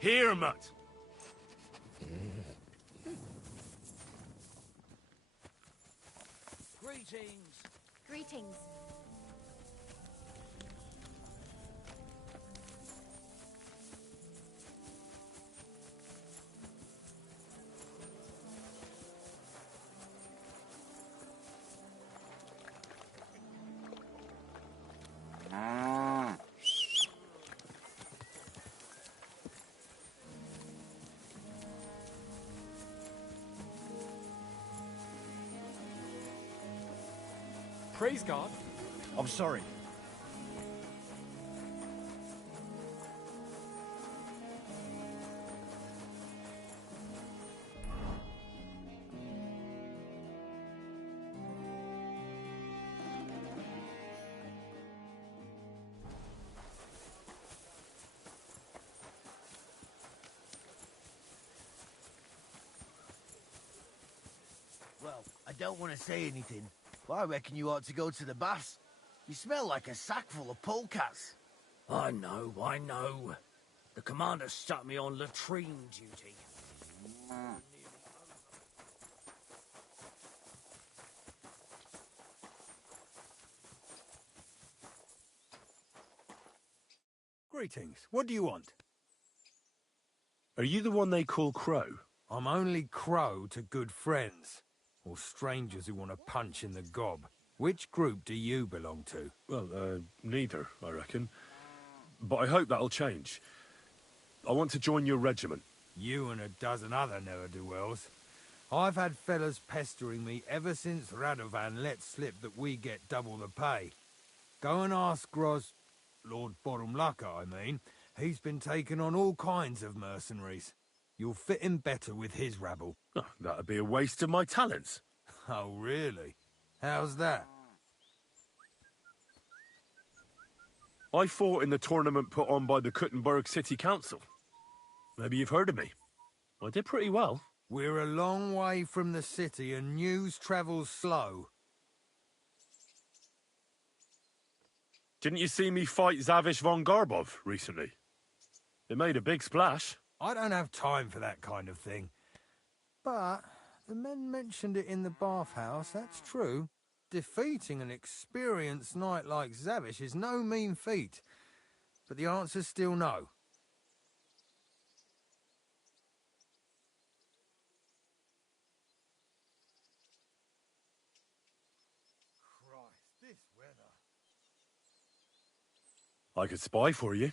Here, mutt. Greetings. Greetings. Praise God. I'm sorry. Well, I don't want to say anything, but I reckon you ought to go to the baths. You smell like a sack full of polecats. I know. The commander stuck me on latrine duty. Greetings. What do you want? Are you the one they call Crow? I'm only Crow to good friends, or strangers who want to punch in the gob. Which group do you belong to? Well, neither, I reckon. But I hope that'll change. I want to join your regiment. You and a dozen other ne'er-do-wells. I've had fellas pestering me ever since Radovan let slip that we get double the pay. Go and ask Lord Borumlaka, I mean. He's been taking on all kinds of mercenaries. You'll fit in better with his rabble. Oh, that'd be a waste of my talents. Oh, really? How's that? I fought in the tournament put on by the Kuttenberg City Council. Maybe you've heard of me. I did pretty well. We're a long way from the city and news travels slow. Didn't you see me fight Zavish von Garbov recently? It made a big splash. I don't have time for that kind of thing. But the men mentioned it in the bathhouse, that's true. Defeating an experienced knight like Zavish is no mean feat. But the answer's still no. Christ, this weather. I could spy for you.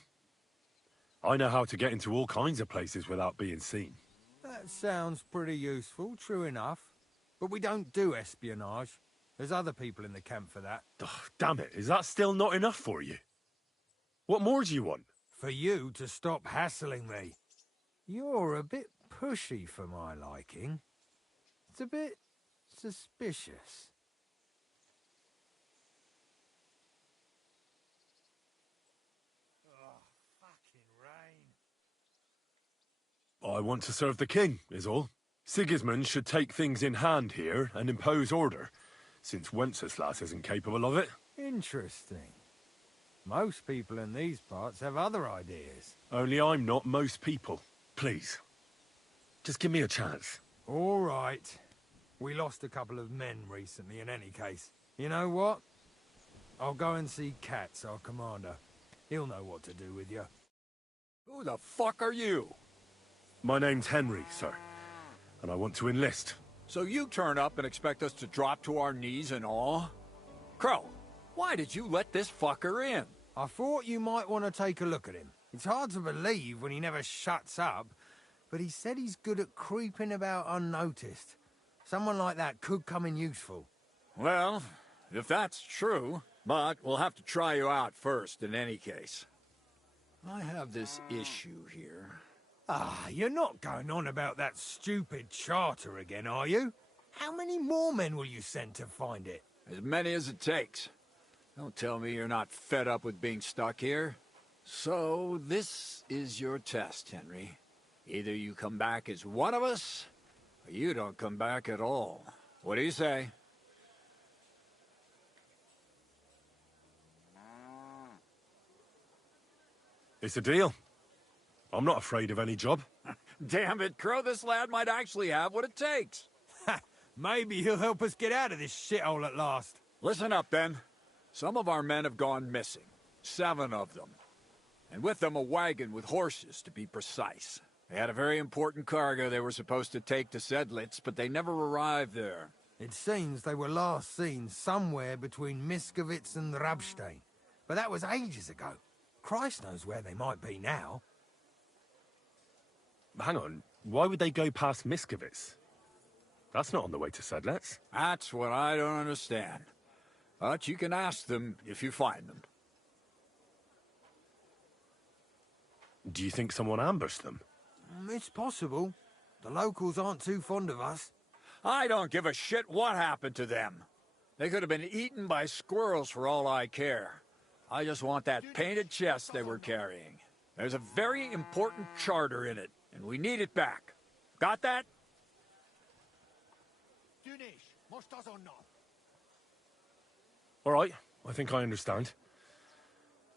I know how to get into all kinds of places without being seen. That sounds pretty useful, true enough. But we don't do espionage. There's other people in the camp for that. Ugh, damn it, is that still not enough for you? What more do you want? For you to stop hassling me. You're a bit pushy for my liking. It's a bit suspicious. Oh, fucking rain. I want to serve the king, is all. Sigismund should take things in hand here and impose order, since Wenceslas isn't capable of it. Interesting. Most people in these parts have other ideas. Only I'm not most people. Please. Just give me a chance. All right. We lost a couple of men recently in any case. You know what? I'll go and see Katz, our commander. He'll know what to do with you. Who the fuck are you? My name's Henry, sir. And I want to enlist. So you turn up and expect us to drop to our knees in awe? Crow, why did you let this fucker in? I thought you might want to take a look at him. It's hard to believe when he never shuts up, but he said he's good at creeping about unnoticed. Someone like that could come in useful. Well, if that's true, but we'll have to try you out first in any case. I have this issue here. Ah, you're not going on about that stupid charter again, are you? How many more men will you send to find it? As many as it takes. Don't tell me you're not fed up with being stuck here. So, this is your test, Henry. Either you come back as one of us, or you don't come back at all. What do you say? It's a deal. I'm not afraid of any job. Damn it, Crow, this lad might actually have what it takes. Ha! Maybe he'll help us get out of this shithole at last. Listen up, then. Some of our men have gone missing. 7 of them. And with them a wagon with horses, to be precise. They had a very important cargo they were supposed to take to Skalitz, but they never arrived there. It seems they were last seen somewhere between Skalitz and Rabstein. But that was ages ago. Christ knows where they might be now. Hang on, why would they go past Skalitz? That's not on the way to Skalitz. That's what I don't understand. But you can ask them if you find them. Do you think someone ambushed them? It's possible. The locals aren't too fond of us. I don't give a shit what happened to them. They could have been eaten by squirrels for all I care. I just want that painted chest they were carrying. There's a very important charter in it, and we need it back. Got that? All right, I think I understand.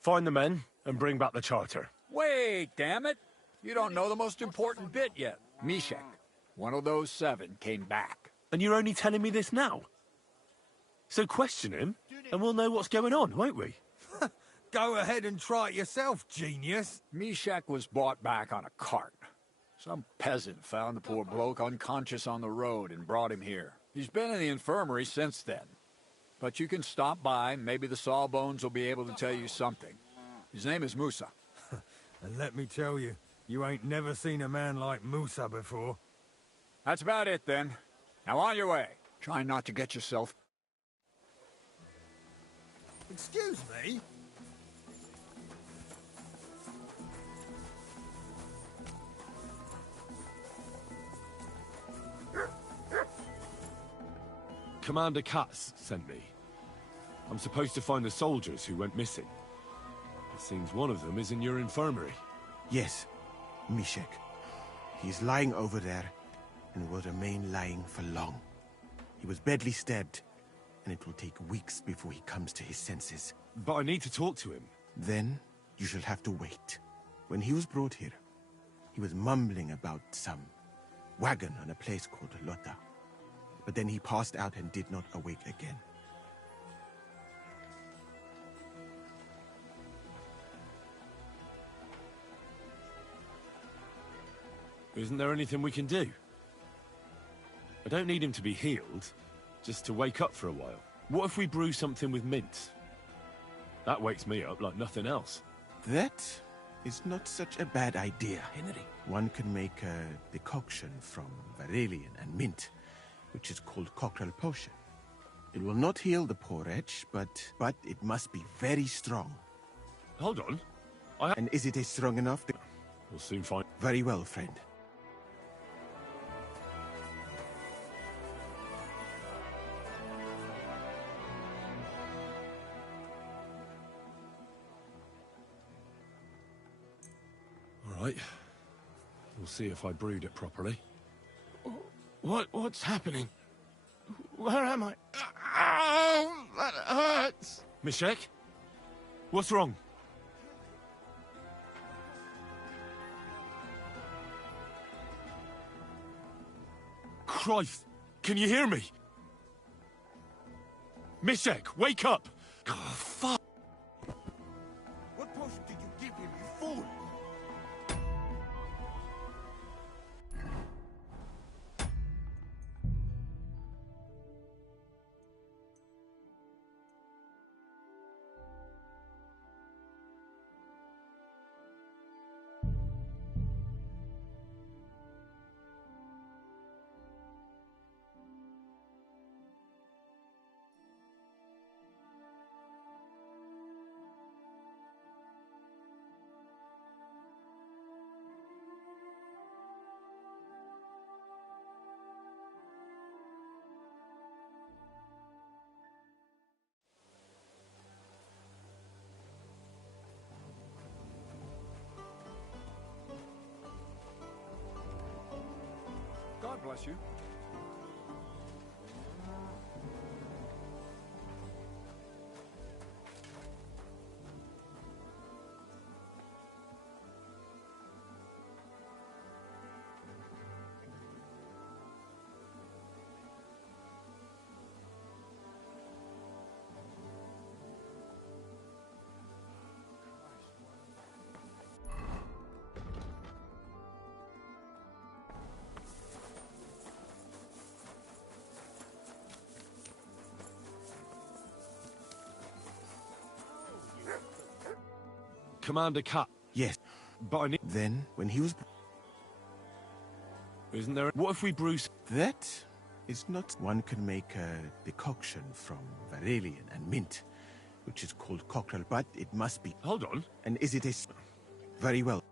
Find the men and bring back the charter. Wait, damn it. You don't know the most important bit yet. Mishek, one of those 7, came back. And you're only telling me this now? So question him, and we'll know what's going on, won't we? Go ahead and try it yourself, genius. Mishek was brought back on a cart. Some peasant found the poor bloke unconscious on the road and brought him here. He's been in the infirmary since then. But you can stop by, maybe the Sawbones will be able to tell you something. His name is Musa. And let me tell you, you ain't never seen a man like Musa before. That's about it, then. Now on your way. Try not to get yourself... Excuse me? Commander Katz sent me. I'm supposed to find the soldiers who went missing. It seems one of them is in your infirmary. Yes, Mishek. He's lying over there, and will remain lying for long. He was badly stabbed, and it will take weeks before he comes to his senses. But I need to talk to him. Then, you shall have to wait. When he was brought here, he was mumbling about some wagon on a place called Lota. But then he passed out and did not awake again. Isn't there anything we can do? I don't need him to be healed, just to wake up for a while. What if we brew something with mint? That wakes me up like nothing else. That is not such a bad idea, Henry. One can make a decoction from Varelian and mint, which is called cockerel potion. It will not heal the poor wretch, but it must be very strong. Hold on. And is it strong enough? We'll soon find... Very well, friend. All right. We'll see if I brewed it properly. What's happening? Where am I? Ow! That hurts! Mishek? What's wrong? Christ! Can you hear me? Mishek, wake up! Oh, fuck! What potion did you give him, you fool? God bless you. Commander Cut. Yes. But I need... Then, when he was... Isn't there... What if we brew... That is not... One can make a decoction from Varelian and mint, which is called cockerel, but it must be... Hold on. And is it a... Very well.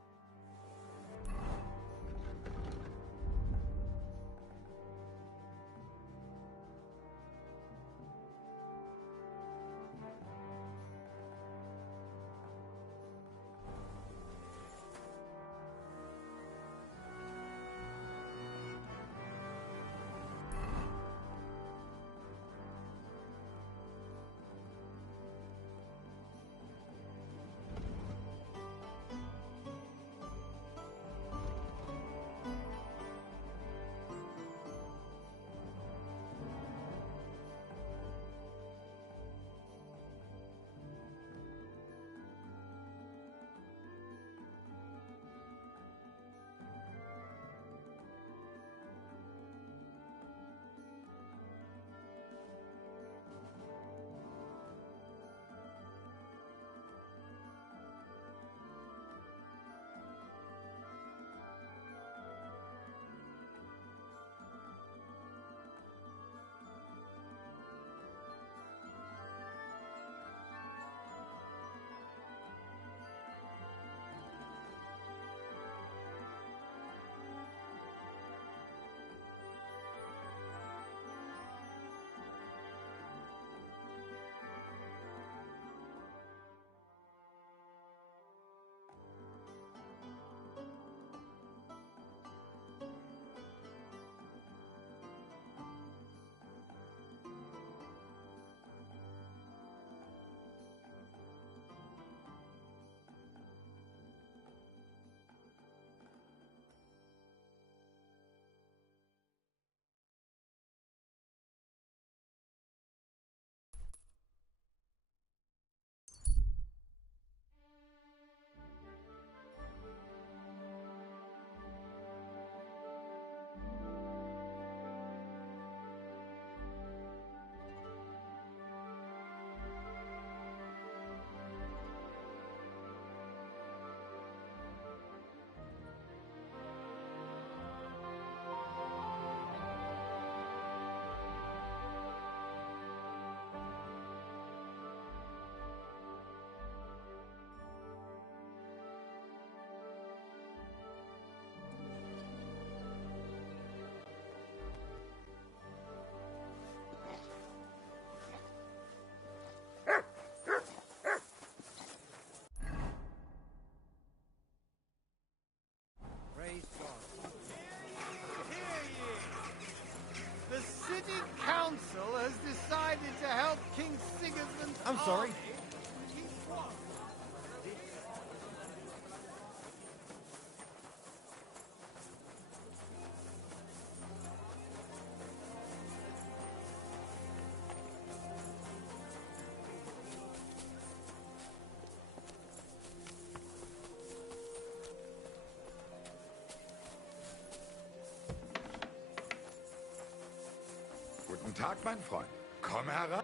The city council has decided to help King Sigismund's I'm sorry. army. Guten Tag, mein Freund. Komm herein.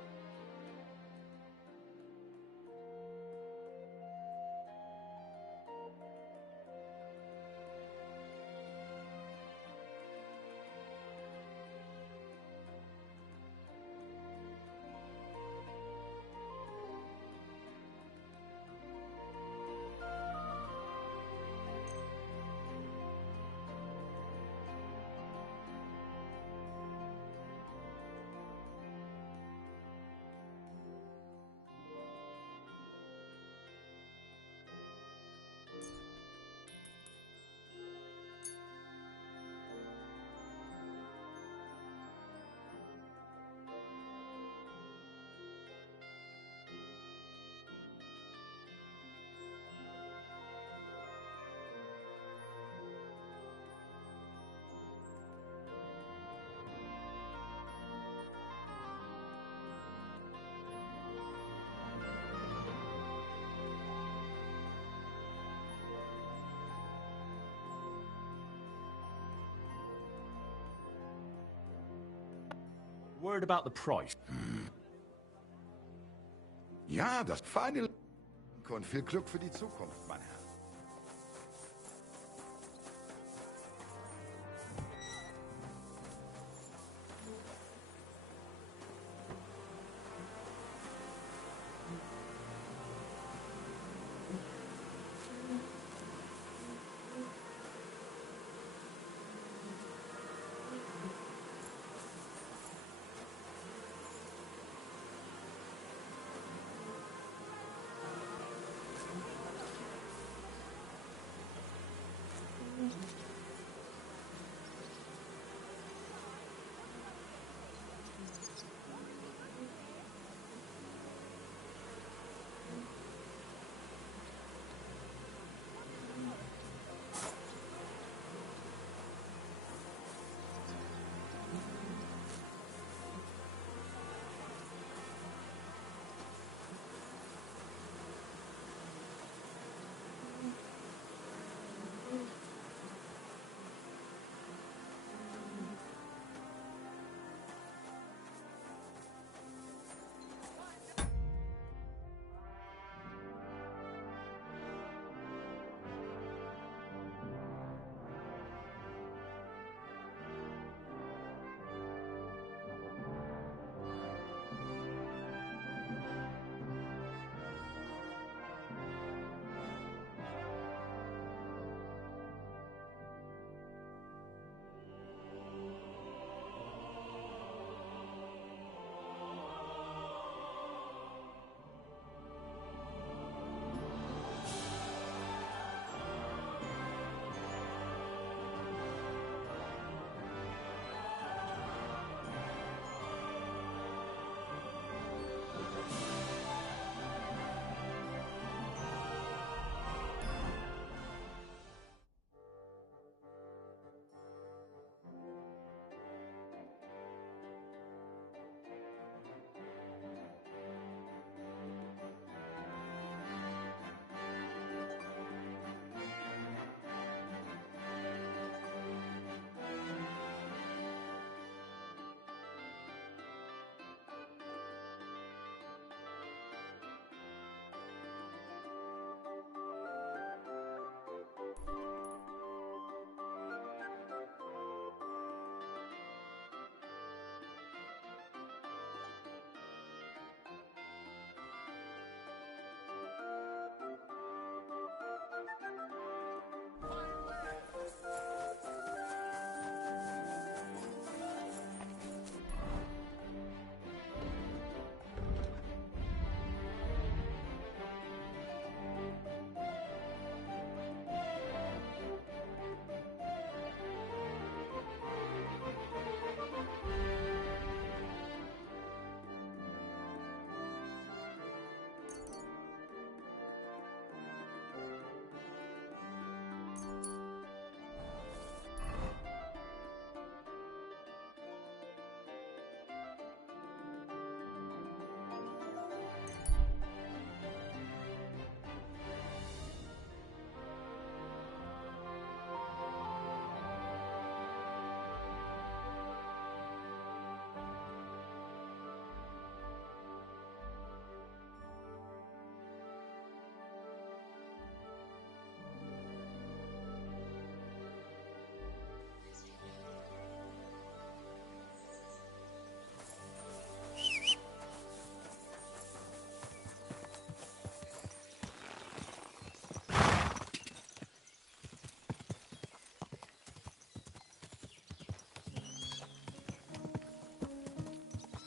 Word about the price. Ja, das feine... und viel Glück für die Zukunft, mein Herr.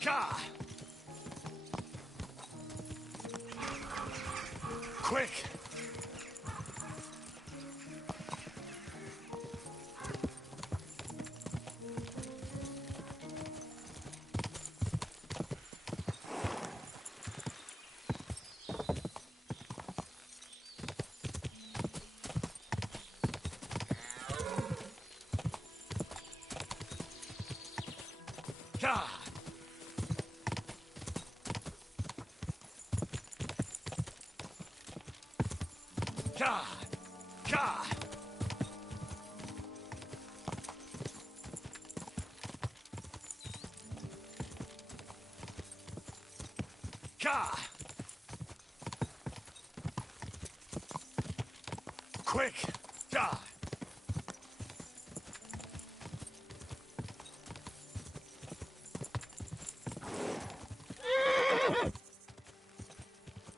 Ka! Quick! Ka! Ka! Ka! Ka! Quick! Die!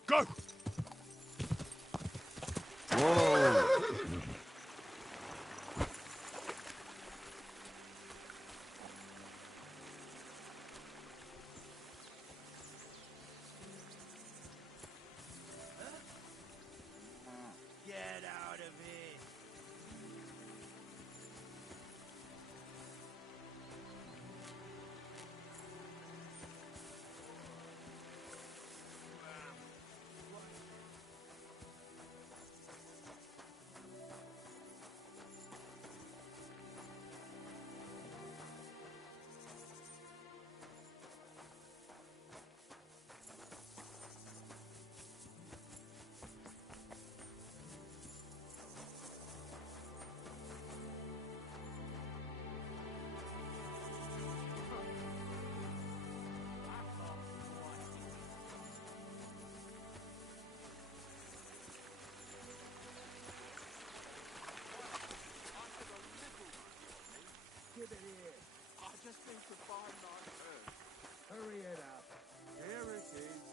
Go! Whoa! Get out of here. Give it here. I just need to find my purse. Hurry it up. Here it is.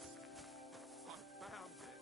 I found it.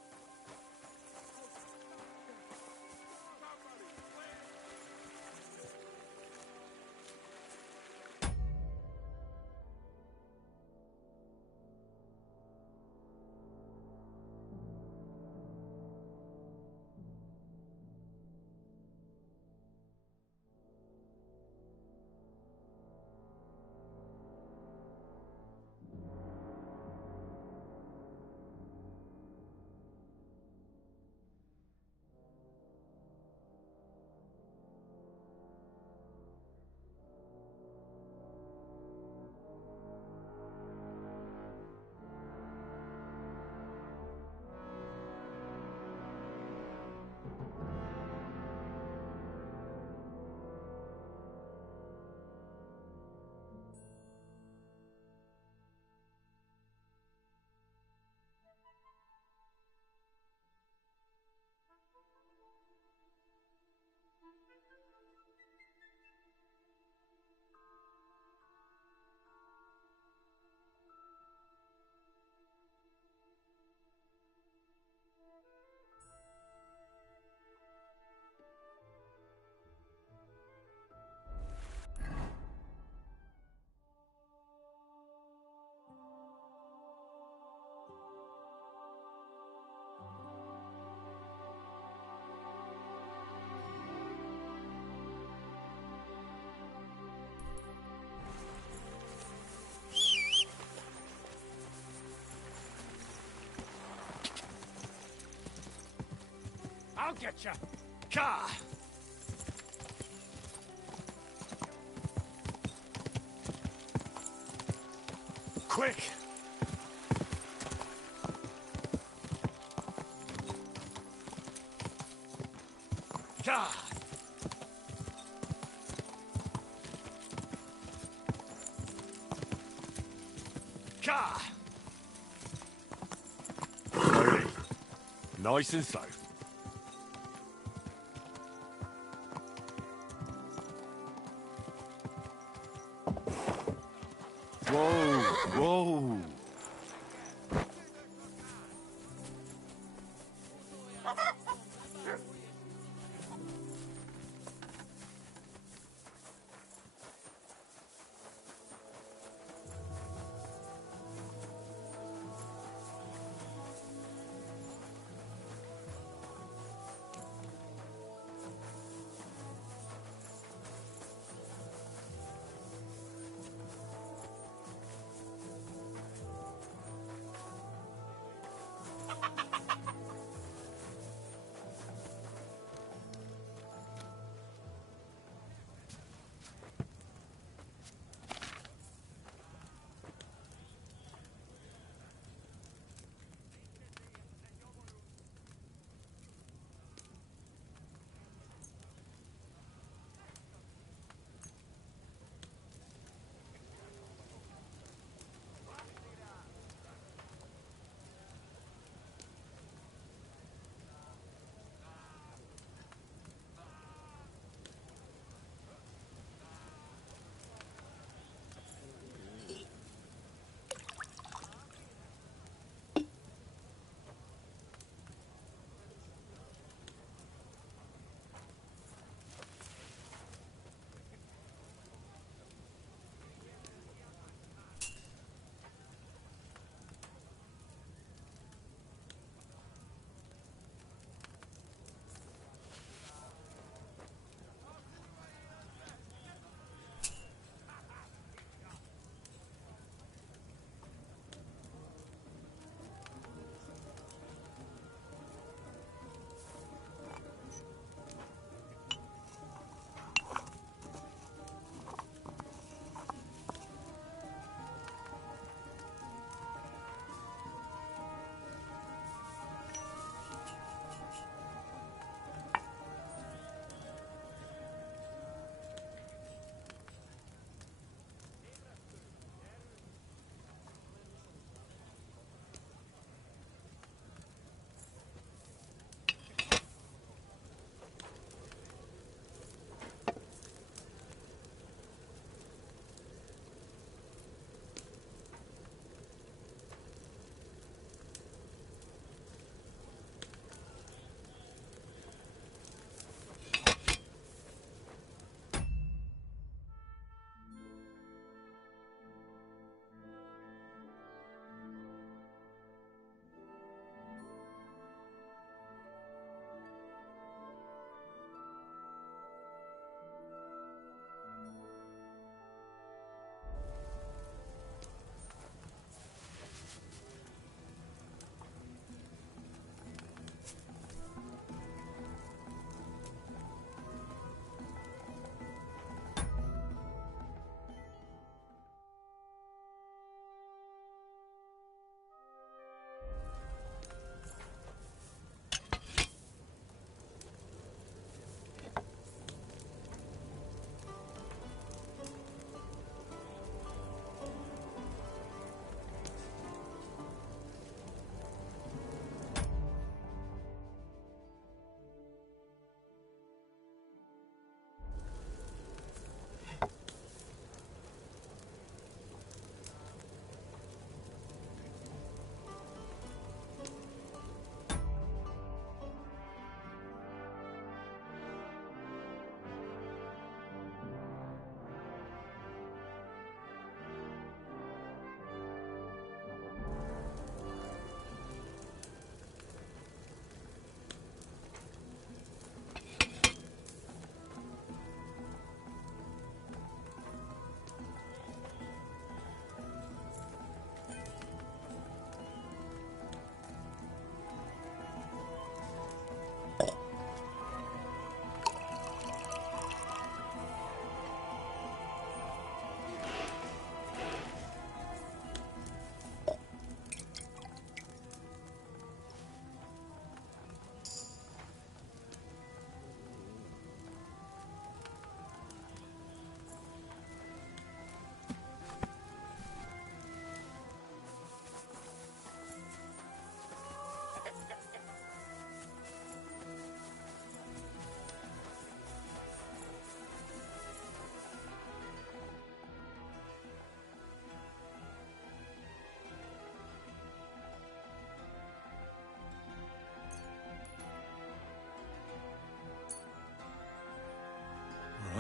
Somebody, please. I'll get you. Car. Quick! Car. Car. Slowly. Nice and slow. Whoa! Whoa!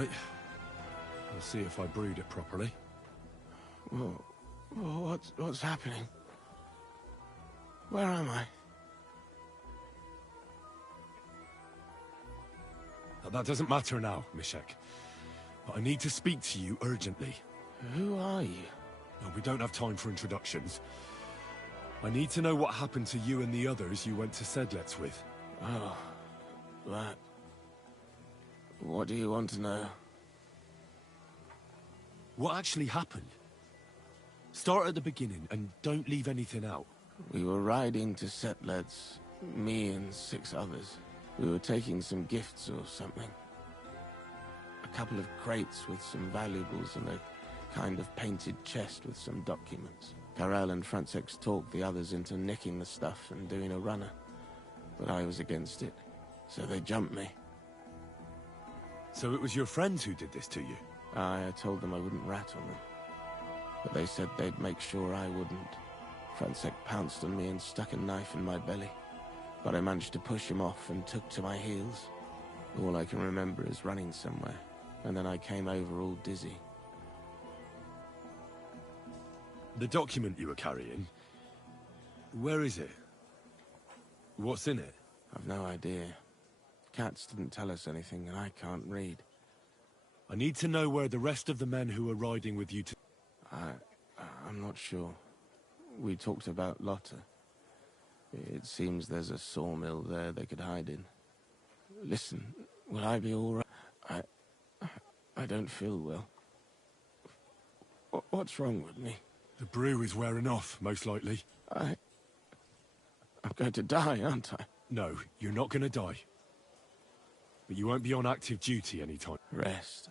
right. We'll see if I brewed it properly. Whoa, what's happening? Where am I? That doesn't matter now, Mishek. But I need to speak to you urgently. Who are you? No, we don't have time for introductions. I need to know what happened to you and the others you went to Skalitz with. Oh, that. What do you want to know? What actually happened? Start at the beginning and don't leave anything out. We were riding to Skalitz, me and 6 others. We were taking some gifts or something. A couple of crates with some valuables and a kind of painted chest with some documents. Karel and Francex talked the others into nicking the stuff and doing a runner. But I was against it, so they jumped me. So it was your friends who did this to you? I told them I wouldn't rat on them. But they said they'd make sure I wouldn't. Francex pounced on me and stuck a knife in my belly. But I managed to push him off and took to my heels. All I can remember is running somewhere, and then I came over all dizzy. The document you were carrying, where is it? What's in it? I've no idea. Cats didn't tell us anything, and I can't read. I need to know where the rest of the men who were riding with you to... I'm not sure. We talked about Lotta. It seems there's a sawmill there they could hide in. Listen, will I be all right? I don't feel well. What's wrong with me? The brew is wearing off, most likely. I'm going to die, aren't I? No, you're not going to die. But you won't be on active duty anytime. Rest.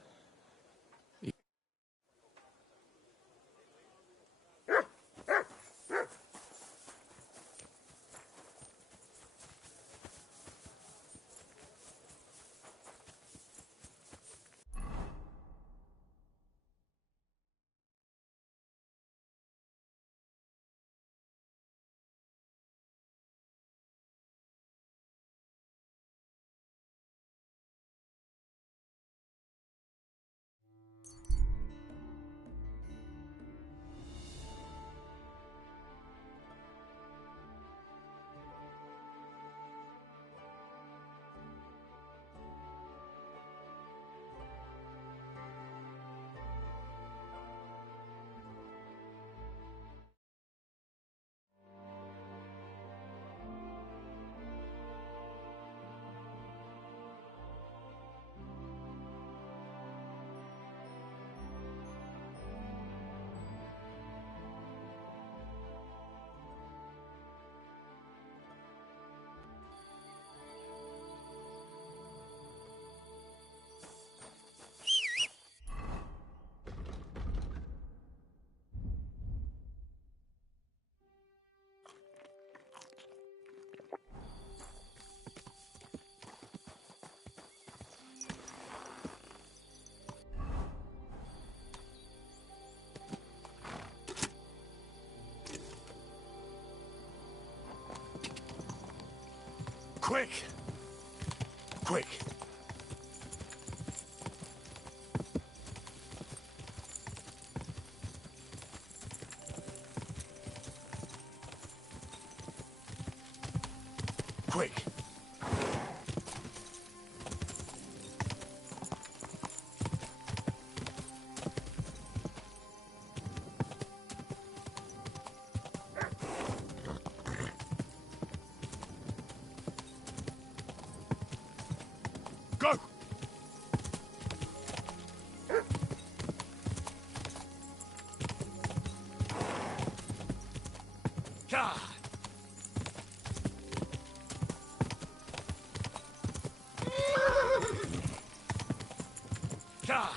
Quick! Quick! Quick! Go! God! God!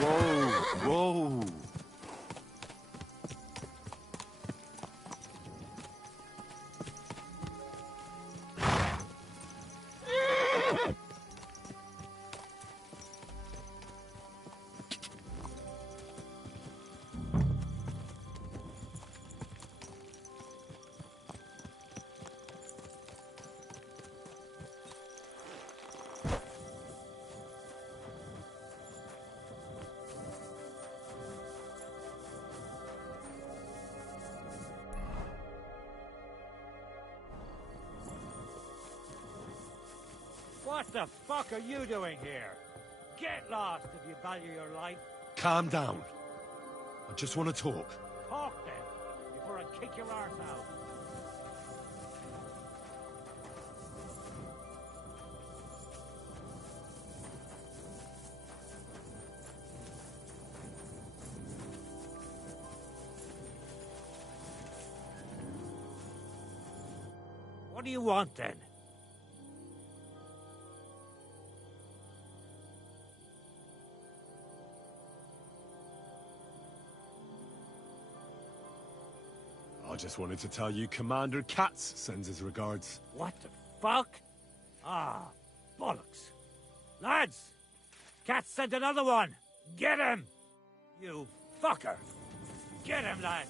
Whoa, whoa. What the fuck are you doing here? Get lost if you value your life. Calm down. I just want to talk. Talk then, before I kick your arse out. What do you want then? I just wanted to tell you Commander Katz sends his regards. What the fuck? Ah, bollocks. Lads! Cat sent another one! Get him! You fucker! Get him, lad!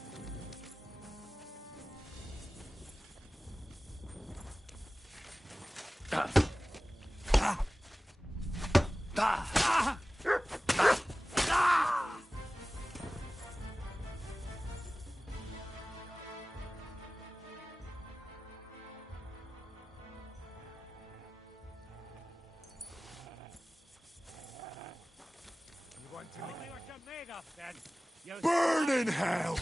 Tell me what you're made of, then. You Burn in hell!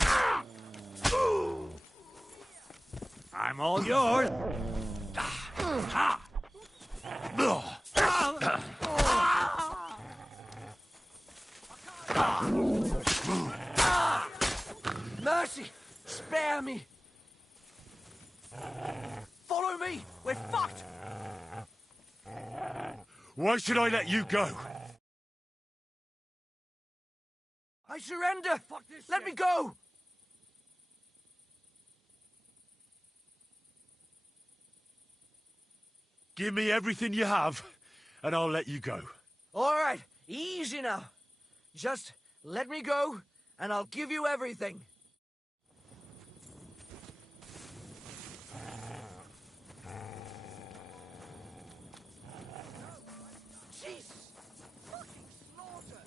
I'm all yours. Mercy! Spare me! Follow me! We're fucked! Why should I let you go? I surrender! Fuck this Let shit. me go! Give me everything you have, and I'll let you go. All right, easy now. Just let me go, and I'll give you everything. Jesus! Fucking slaughter!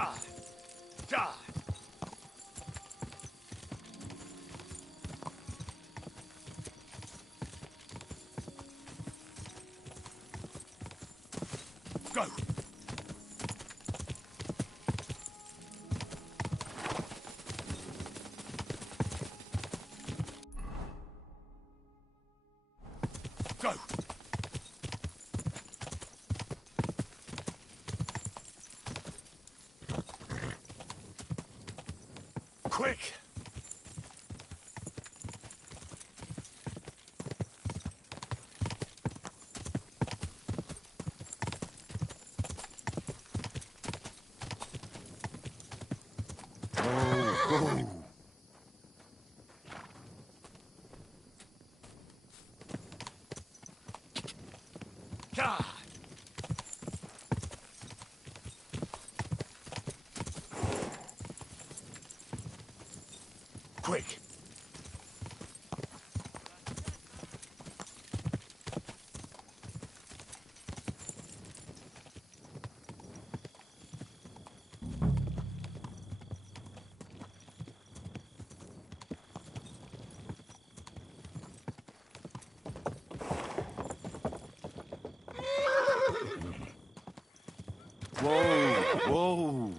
Go! Go! Quick! Oh. God. Quick. Whoa, whoa.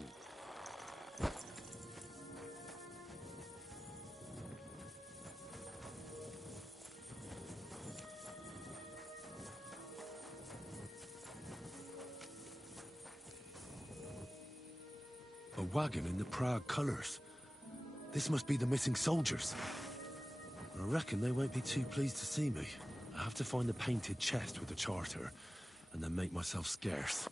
A wagon in the Prague colours. This must be the missing soldiers. I reckon they won't be too pleased to see me. I have to find the painted chest with the charter, and then make myself scarce.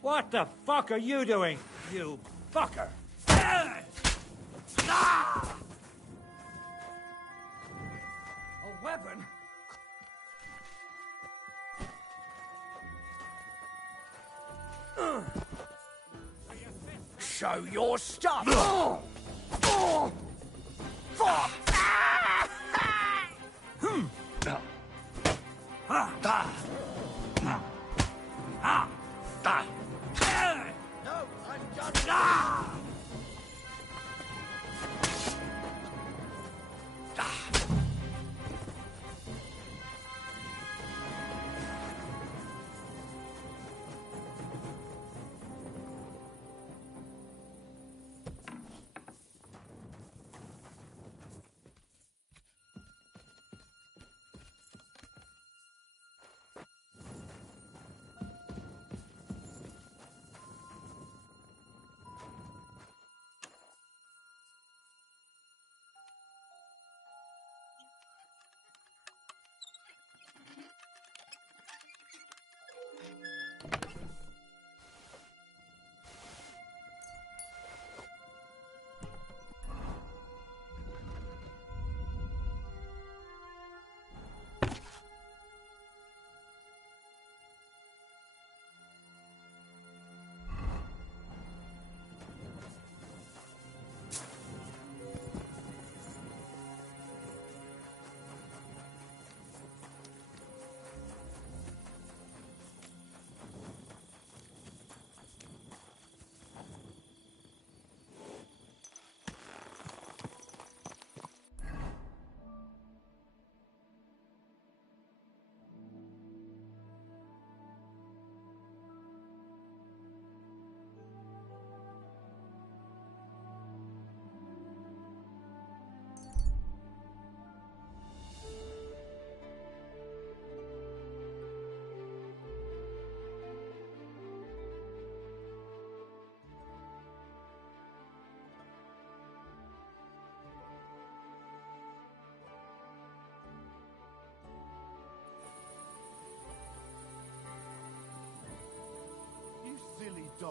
What the fuck are you doing, you fucker? A weapon? Show your stuff! Fuck! No, I'm done.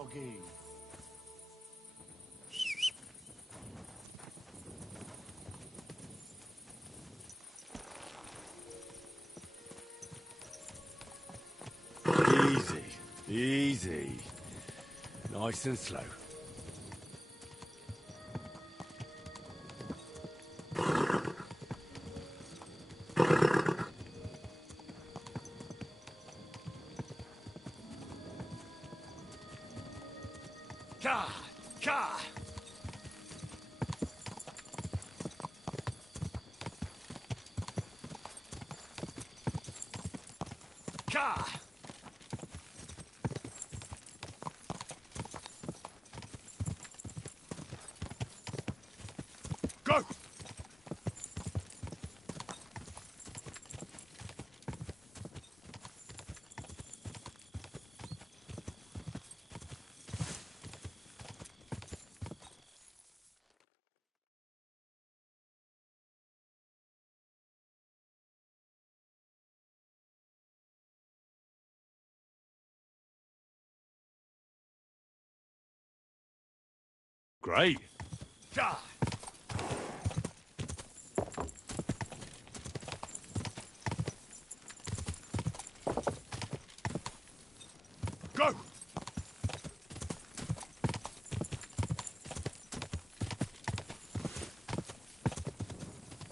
doggy. Easy. Easy. Nice and slow. Ka! Ka! Ka! Go! Great. Ka! Go!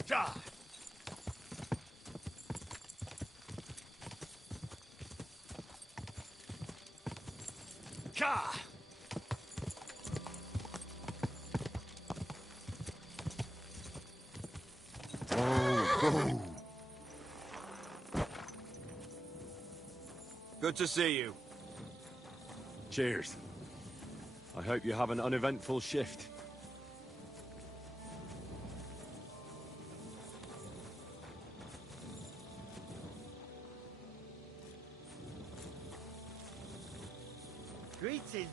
Ka! Ka! Go! Good to see you. Cheers. I hope you have an uneventful shift. Greetings.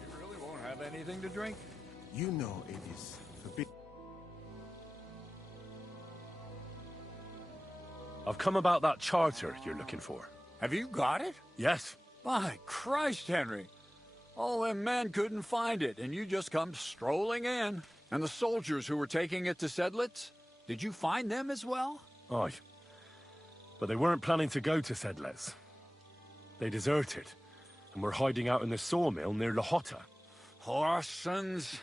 You really won't have anything to drink? You know it is forbidden. I've come about that charter you're looking for. Have you got it? Yes. My Christ, Henry. All them men couldn't find it, and you just come strolling in. And the soldiers who were taking it to Skalitz? Did you find them as well? Aye. But they weren't planning to go to Skalitz. They deserted, and were hiding out in the sawmill near Lahota. Horsons.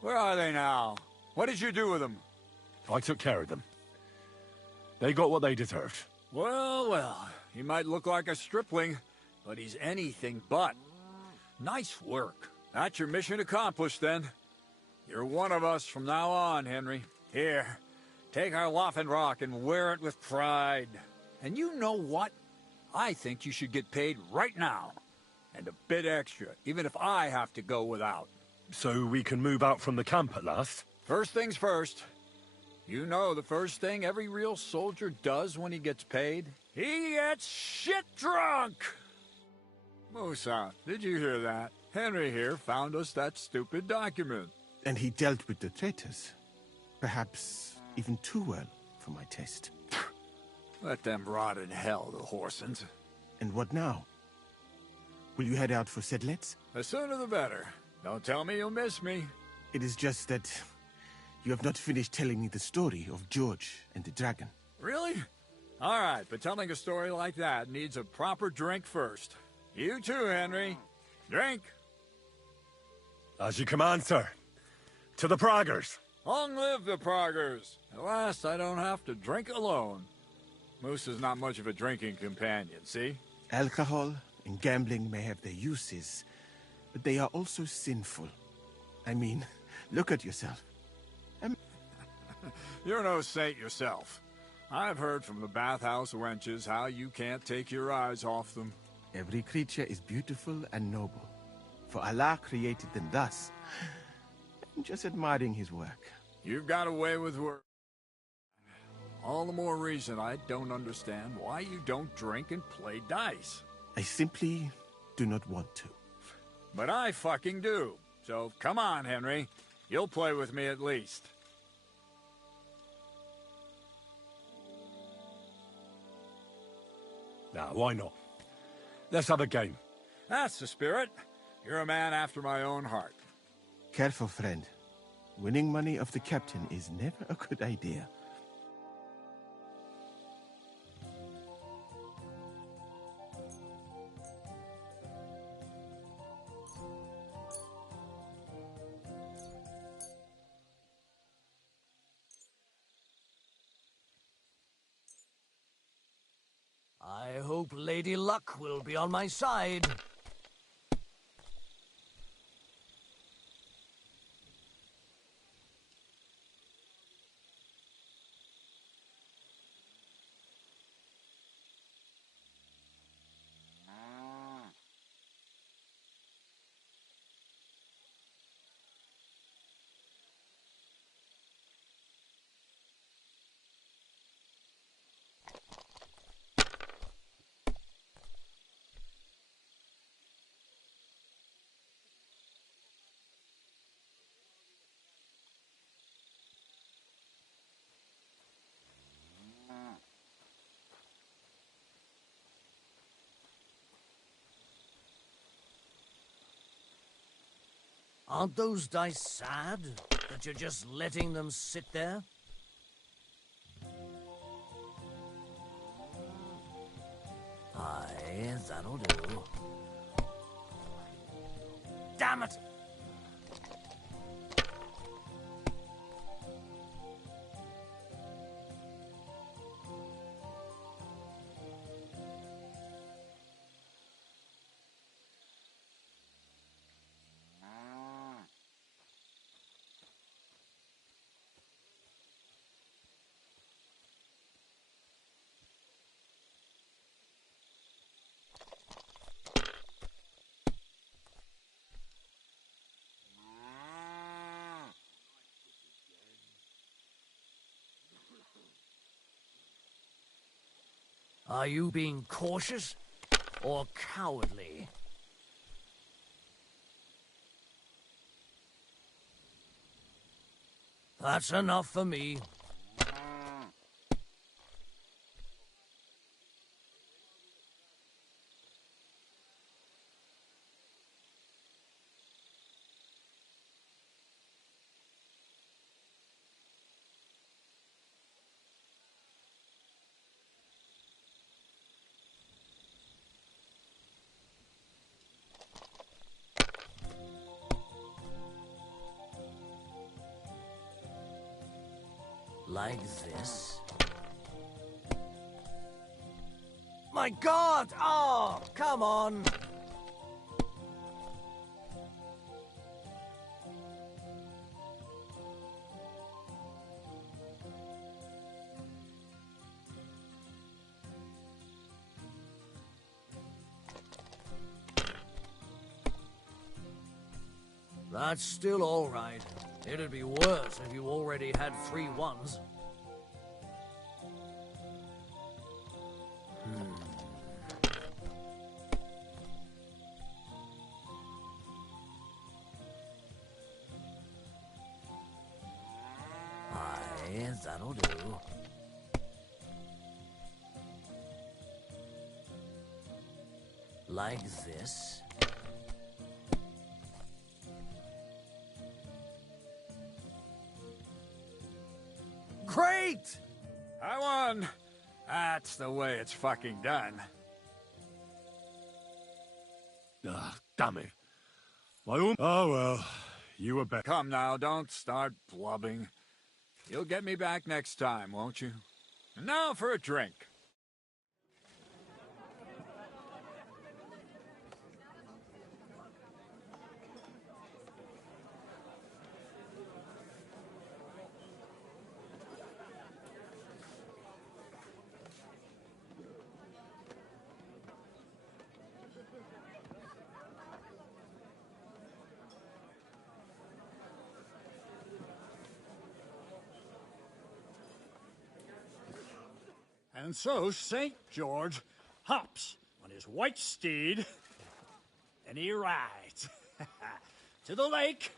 Where are they now? What did you do with them? I took care of them. They got what they deserved. Well, well, he might look like a stripling, but he's anything but. Nice work. That's your mission accomplished, then. You're one of us from now on, Henry. Here, take our Laughing Rock and wear it with pride. And you know what? I think you should get paid right now. And a bit extra, even if I have to go without. So we can move out from the camp at last? First things first. You know the first thing every real soldier does when he gets paid? He gets shit drunk! Musa, did you hear that? Henry here found us that stupid document. And he dealt with the traitors. Perhaps even too well for my taste. Let them rot in hell, the Horsons. And what now? Will you head out for Skalitz? The sooner the better. Don't tell me you'll miss me. It is just that you have not finished telling me the story of George and the dragon. Really? All right, but telling a story like that needs a proper drink first. You too, Henry. Drink. As you command, sir. To the Praggers. Long live the Praggers. At last, I don't have to drink alone. Moose is not much of a drinking companion, see? Alcohol and gambling may have their uses, but they are also sinful. I mean, look at yourself. You're no saint yourself. I've heard from the bathhouse wenches how you can't take your eyes off them. Every creature is beautiful and noble, for Allah created them thus. I'm just admiring his work. You've got away with work. All the more reason I don't understand why you don't drink and play dice. I simply do not want to. But I fucking do. So come on, Henry. You'll play with me at least. Nah, why not? Let's have a game. That's the spirit. You're a man after my own heart. Careful, friend. Winning money off the captain is never a good idea. I hope Lady Luck will be on my side. Aren't those dice sad that you're just letting them sit there? Aye, that'll do. Damn it! Are you being cautious or cowardly? That's enough for me. Like this. My God! Oh, come on! That's still all right. It'd be worse if you already had 3 ones. Aye, that'll do. Like this. Great! I won! That's the way it's fucking done. Ah, damn it. Oh well, you were better. Come now, don't start blubbing. You'll get me back next time, won't you? And now for a drink. And so St. George hops on his white steed, and he rides to the lake,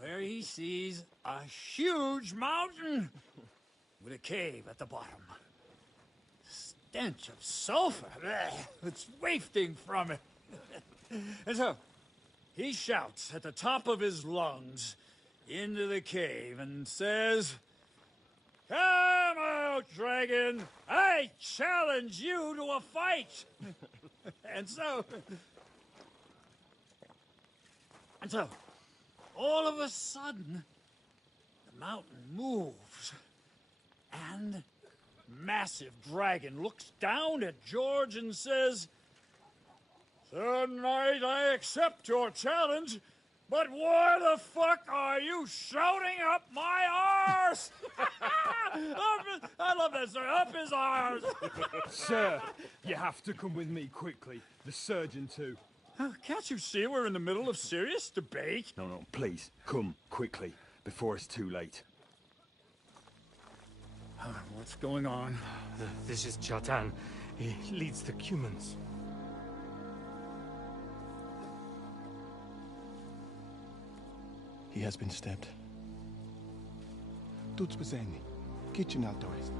where he sees a huge mountain with a cave at the bottom. Stench of sulfur, it's wafting from it. And so, he shouts at the top of his lungs into the cave and says, "Come out, dragon! I challenge you to a fight!" And so, all of a sudden, the mountain moves, and massive dragon looks down at George and says, "Sir Knight, I accept your challenge, but why the fuck are you shouting up my arse?" I love that, sir. Up his arse. Sir, you have to come with me quickly. The surgeon too. Can't you see we're in the middle of serious debate? No, please, come quickly, before it's too late. What's going on? This is Chatan. He leads the Cumans. He has been stabbed. Tuts bezeni. Kitchen outdoors.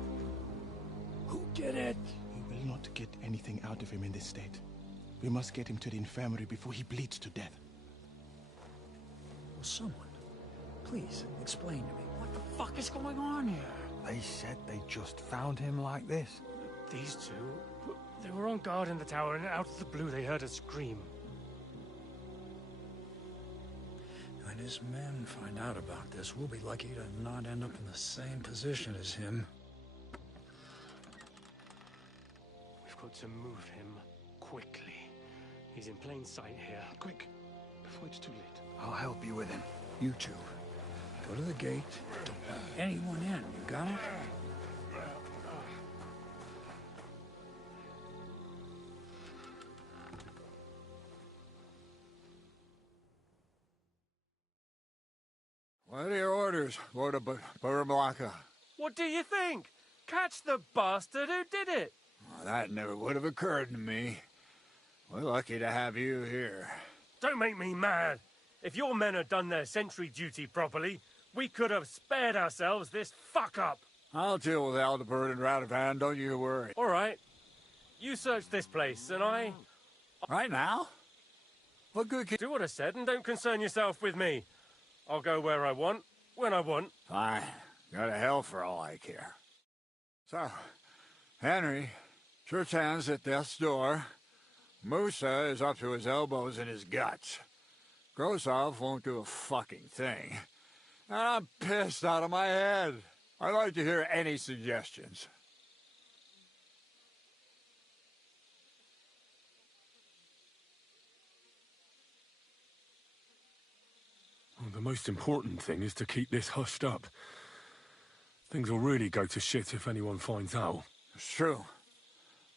Who did it? We will not get anything out of him in this state. We must get him to the infirmary before he bleeds to death. Well, someone, please explain to me what the fuck is going on here. They said they just found him like this. These two, they were on guard in the tower, and out of the blue they heard a scream. When his men find out about this, we'll be lucky to not end up in the same position as him. We've got to move him quickly. He's in plain sight here. Quick, before it's too late. I'll help you with him. You two, go to the gate. Don't let anyone in. You got it? What are your orders, Lord of Buramalaka? What do you think? Catch the bastard who did it! Well, that never would have occurred to me. We're lucky to have you here. Don't make me mad. If your men had done their sentry duty properly, we could have spared ourselves this fuck-up. I'll deal with Aldebert and Radovan, don't you worry. All right. You search this place, and I... Right now? What good can... Do what I said, and don't concern yourself with me. I'll go where I want, when I want. Fine. Go to hell for all I care. So, Henry, Churchand's at death's door. Musa is up to his elbows in his guts. Grosov won't do a fucking thing. And I'm pissed out of my head. I'd like to hear any suggestions. Well, the most important thing is to keep this hushed up. Things will really go to shit if anyone finds out. It's true.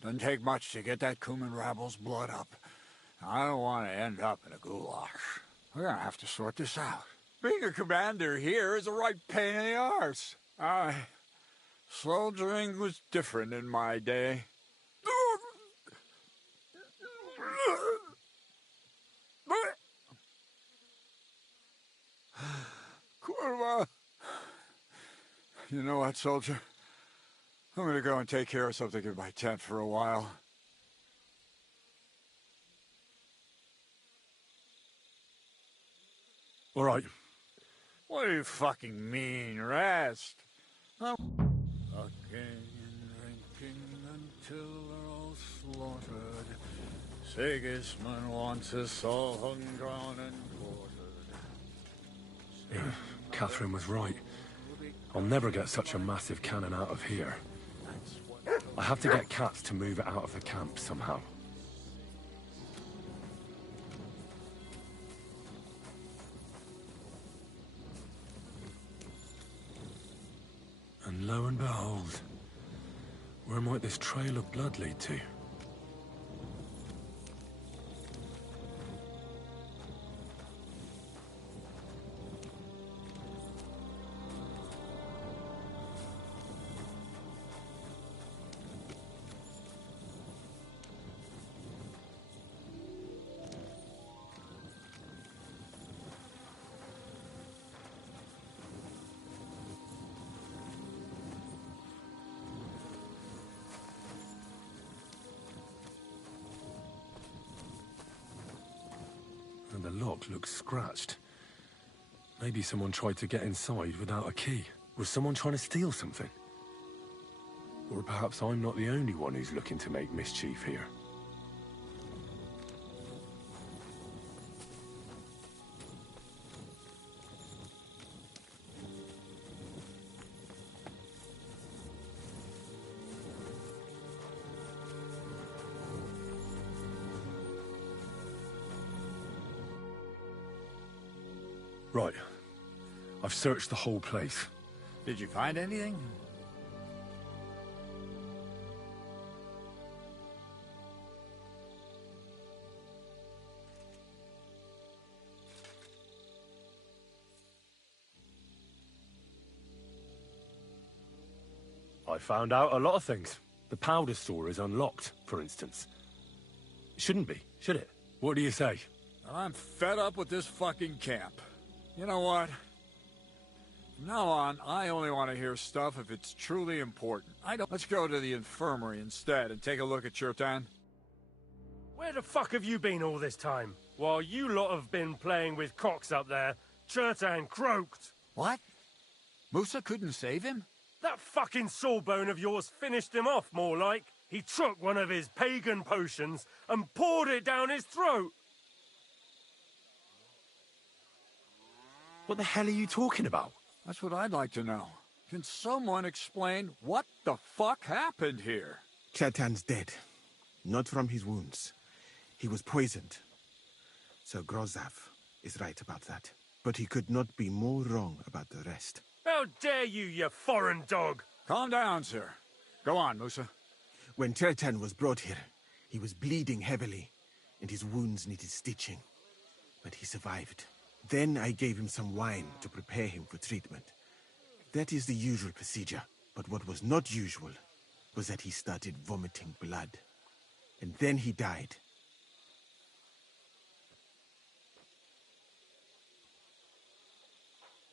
Doesn't take much to get that Cuman rabble's blood up. I don't want to end up in a goulash. We're gonna have to sort this out. Being a commander here is a right pain in the arse. Soldiering was different in my day. Kurva! You know what, soldier? I'm gonna go and take care of something in my tent for a while. All right. What do you fucking mean, rest? I'm fucking and drinking until they're all slaughtered. Sigismund wants us all hung, drawn, and quartered. Yeah, Catherine was right. I'll never get such a massive cannon out of here. I have to get Katz to move it out of the camp somehow. And lo and behold, where might this trail of blood lead to? lock looks scratched. Maybe someone tried to get inside without a key. Was someone trying to steal something? Or perhaps I'm not the only one who's looking to make mischief here. Right. I've searched the whole place. Did you find anything? I found out a lot of things. The powder store is unlocked, for instance. Shouldn't be, should it? What do you say? I'm fed up with this fucking camp. You know what? From now on, I only want to hear stuff if it's truly important. Let's go to the infirmary instead and take a look at Chertan. Where the fuck have you been all this time? While you lot have been playing with cocks up there, Chertan croaked. What? Musa couldn't save him? That fucking sawbone of yours finished him off, more like. He took one of his pagan potions and poured it down his throat. What the hell are you talking about? That's what I'd like to know. Can someone explain what the fuck happened here? Chertan's dead. Not from his wounds. He was poisoned. Sir Grozav is right about that. But he could not be more wrong about the rest. How dare you, you foreign dog! Calm down, sir. Go on, Musa. When Chertan was brought here, he was bleeding heavily, and his wounds needed stitching. But he survived. Then I gave him some wine to prepare him for treatment. That is the usual procedure. But what was not usual was that he started vomiting blood. And then he died.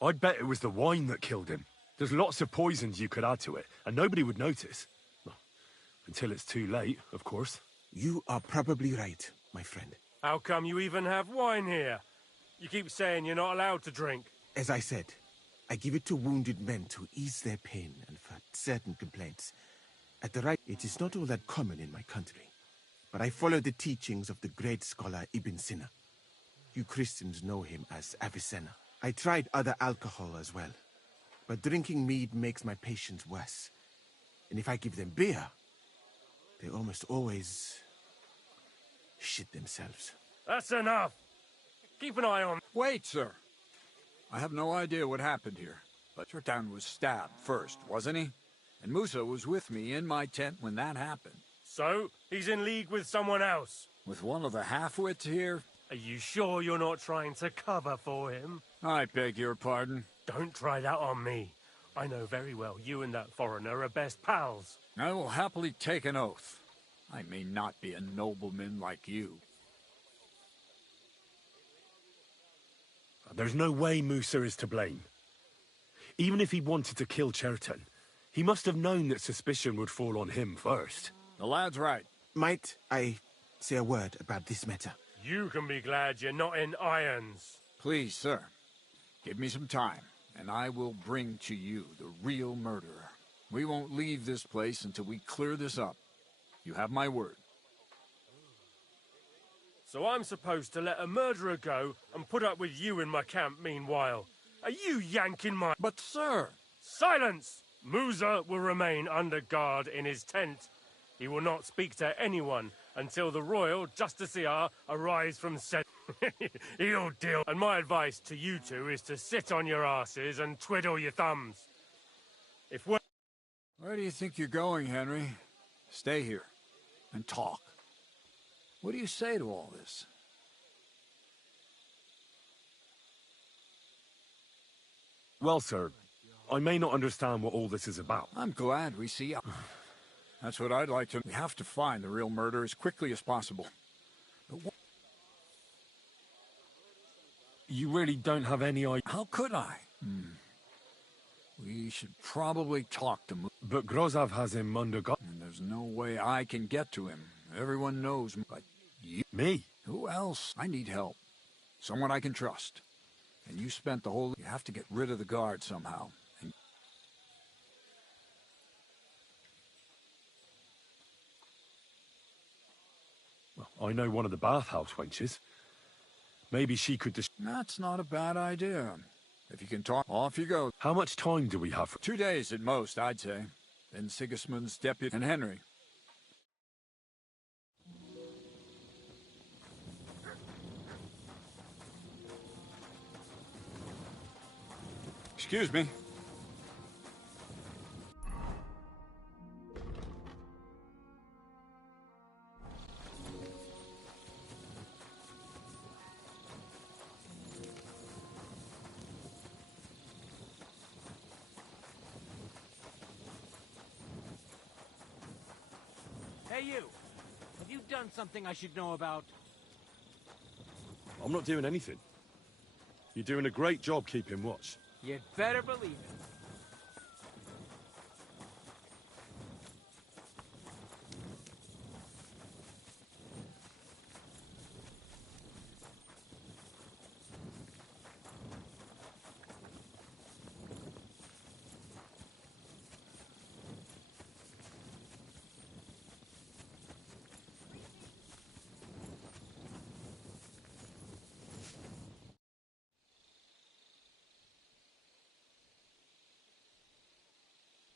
I'd bet it was the wine that killed him. There's lots of poisons you could add to it, and nobody would notice. Well, until it's too late, of course. You are probably right, my friend. How come you even have wine here? You keep saying you're not allowed to drink. As I said, I give it to wounded men to ease their pain and for certain complaints. At the right, it is not all that common in my country. But I follow the teachings of the great scholar Ibn Sina. You Christians know him as Avicenna. I tried other alcohol as well. But drinking mead makes my patients worse. And if I give them beer, they almost always shit themselves. That's enough. Keep an eye on... Wait, sir. I have no idea what happened here. But Chertan was stabbed first, wasn't he? And Musa was with me in my tent when that happened. So, he's in league with someone else? With one of the half-wits here? Are you sure you're not trying to cover for him? I beg your pardon. Don't try that on me. I know very well you and that foreigner are best pals. I will happily take an oath. I may not be a nobleman like you. There's no way Musa is to blame. Even if he wanted to kill Chertan, he must have known that suspicion would fall on him first. The lad's right. Might I say a word about this matter? You can be glad you're not in irons. Please, sir. Give me some time, and I will bring to you the real murderer. We won't leave this place until we clear this up. You have my word. So I'm supposed to let a murderer go and put up with you in my camp meanwhile. Are you yanking my... But, sir... Silence! Musa will remain under guard in his tent. He will not speak to anyone until the royal justiciar arrives from set. He'll deal. And my advice to you two is to sit on your asses and twiddle your thumbs. If we're... Where do you think you're going, Henry? Stay here and talk. What do you say to all this? Well, sir, I may not understand what all this is about. I'm glad we see... That's what I'd like to... We have to find the real murderer as quickly as possible. But You really don't have any idea... How could I? We should probably talk to him. But Grozav has him under guard. And there's no way I can get to him. Everyone knows me. But you... Me? Who else? I need help. Someone I can trust. And you spent the whole... You have to get rid of the guard somehow. And Well, I know one of the bathhouse wenches. Maybe she could that's not a bad idea. If you can talk, off you go. How much time do we have? 2 days at most, I'd say. Then Sigismund's deputy and Henry. Excuse me. Hey, you! Have you done something I should know about? I'm not doing anything. You're doing a great job keeping watch. You'd better believe it.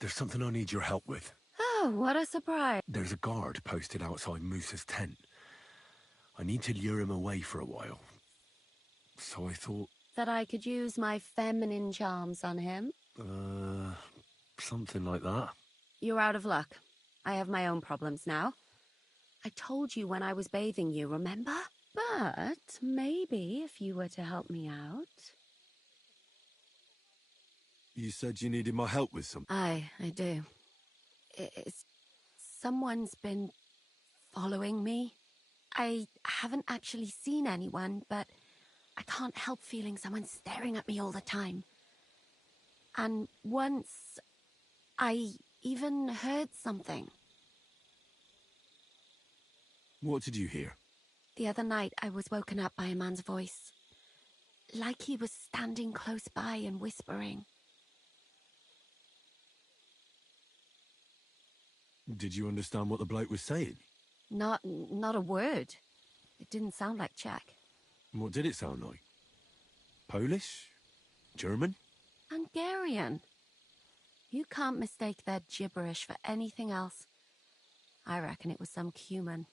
There's something I need your help with. Oh, what a surprise. There's a guard posted outside Moose's tent. I need to lure him away for a while. So I thought... That I could use my feminine charms on him? Something like that. You're out of luck. I have my own problems now. I told you when I was bathing you, remember? But maybe if you were to help me out... You said you needed my help with something. I do. Someone's been following me. I haven't actually seen anyone, but I can't help feeling someone staring at me all the time. And once, I even heard something. What did you hear? The other night, I was woken up by a man's voice. Like he was standing close by and whispering. Did you understand what the bloke was saying? Not a word. It didn't sound like Czech. What did it sound like? Polish? German? Hungarian. You can't mistake their gibberish for anything else. I reckon it was some Cuman.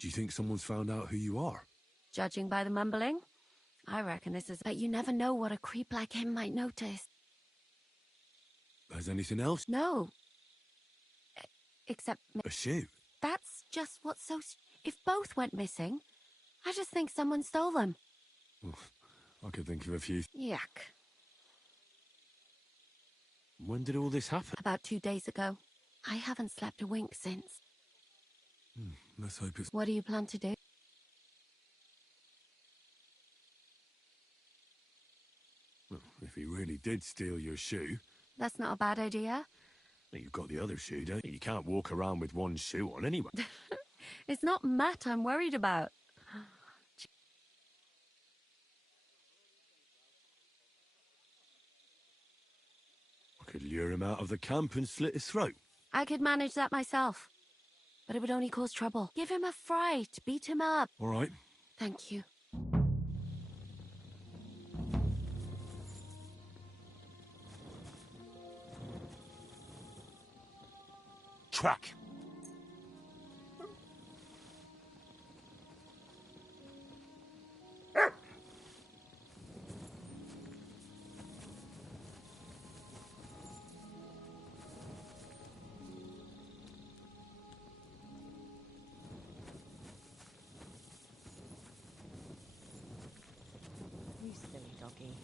Do you think someone's found out who you are? Judging by the mumbling, I reckon this is... But you never know what a creep like him might notice. Has anything else? No. Except... A shoe? That's just what's so... If both went missing, I just think someone stole them. I could think of a few. Yuck. When did all this happen? About 2 days ago. I haven't slept a wink since. Let's hope it's... What do you plan to do? Well, if he really did steal your shoe... That's not a bad idea. You've got the other shoe, don't you? You can't walk around with one shoe on anyway. It's not Matt I'm worried about. I could lure him out of the camp and slit his throat. I could manage that myself. But it would only cause trouble. Give him a fright. Beat him up. All right. Thank you. Track. You silly doggy.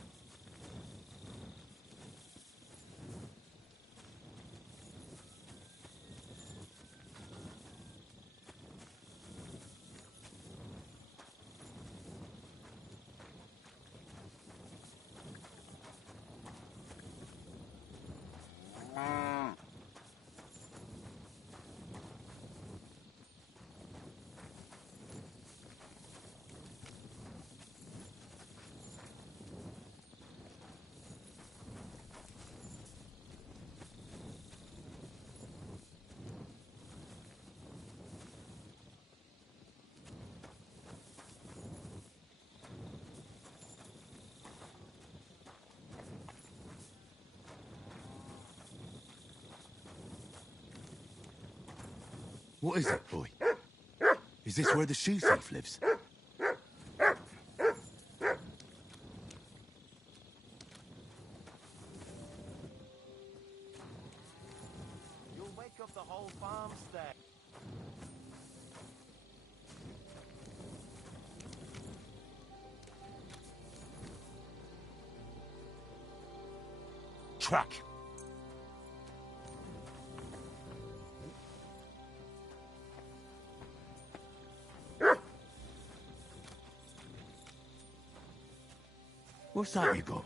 What is it, boy? Is this where the shoe thief lives? You'll wake up the whole farmstead. Track. What's that you got?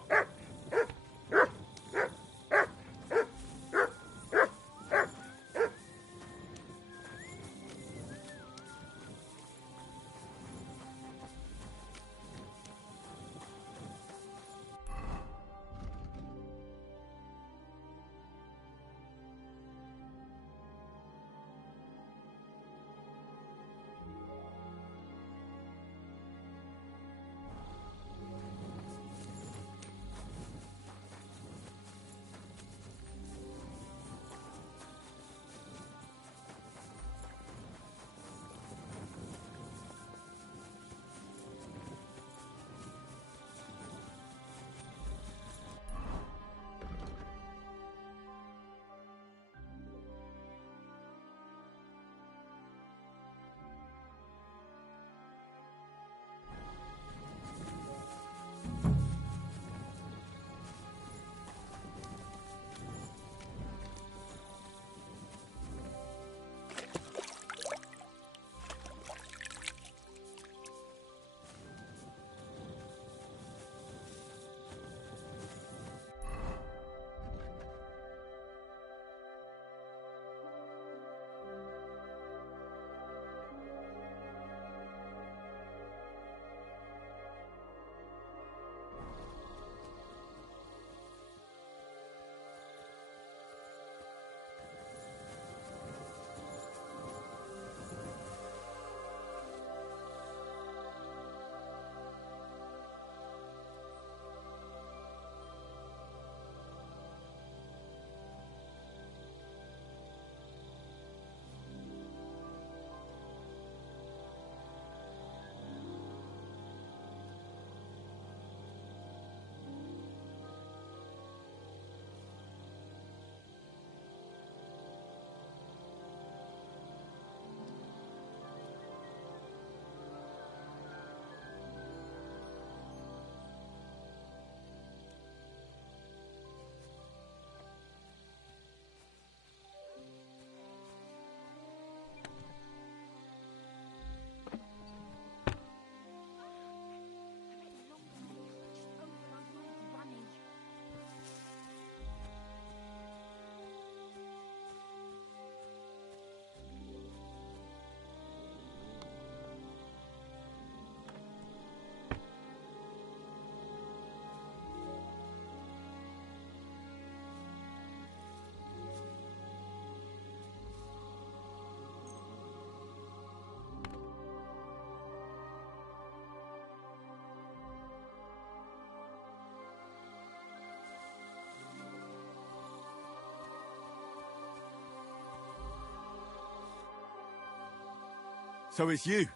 So it's you.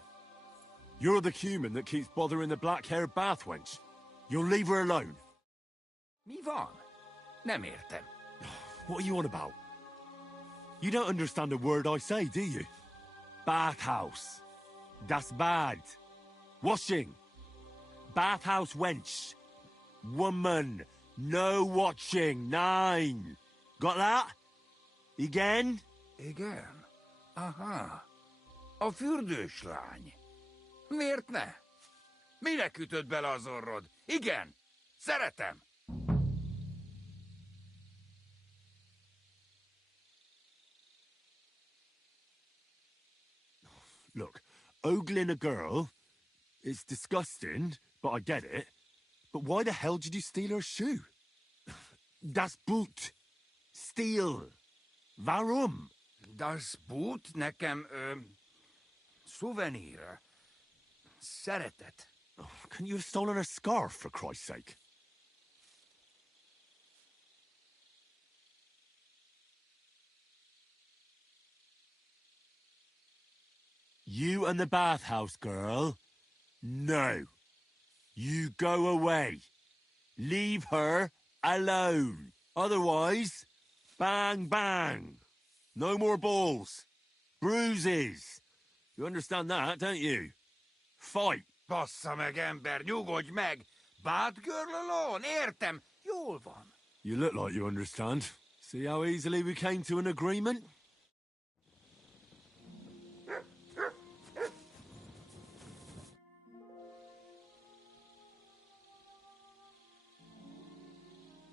You're the human that keeps bothering the black-haired bath wench. You'll leave her alone. Mi van? Nem értem. What are you on about? You don't understand a word I say, do you? Bathhouse. Das Bad. Washing. Bathhouse wench. Woman. No watching. 9. Got that? Igen? Igen? Aha. A fürdős lány. Miért ne? Minek ütött bele az orrod? Igen, szeretem. Look, ogling a girl, it's disgusting, but I get it. But why the hell did you steal her shoe? Das Boot. Steal. Warum? Das Boot nekem, szuvenír. Szeretet. Oh, couldn't you have stolen her scarf, for Christ's sake? You and the bathhouse girl? No. You go away. Leave her alone. Otherwise, bang, bang. No more balls. Bruises. You understand that, don't you? Fight. Bassza meg, ember, nyugodj meg! Batgirl alone, értem, jól van. You look like you understand. See how easily we came to an agreement?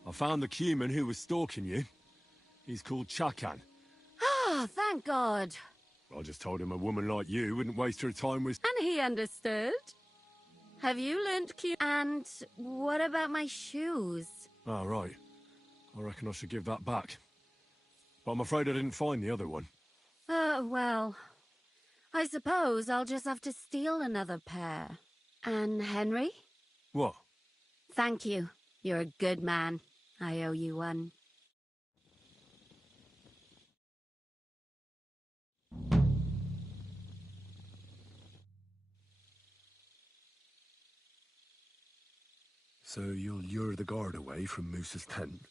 I found the Cuman who was stalking you. He's called Chakan. Oh, thank God. I just told him a woman like you wouldn't waste her time with... And he understood. Have you learnt Q? And what about my shoes? Oh, right. I reckon I should give that back. But I'm afraid I didn't find the other one. Well, I suppose I'll just have to steal another pair. And Henry? What? Thank you. You're a good man. I owe you one. So you'll lure the guard away from Moose's tent?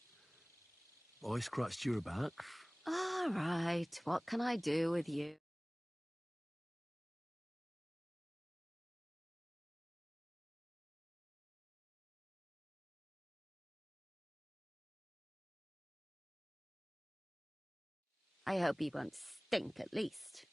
I scratched your back. All right. What can I do with you? I hope he won't stink at least.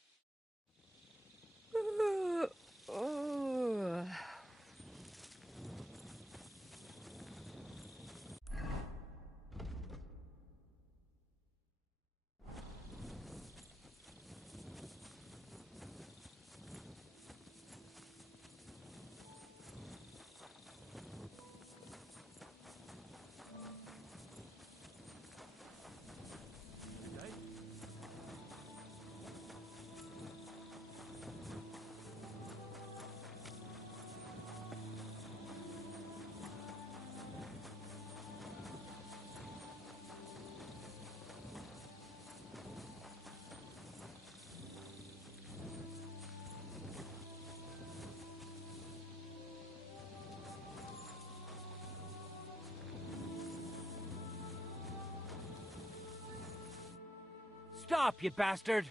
Stop, you bastard!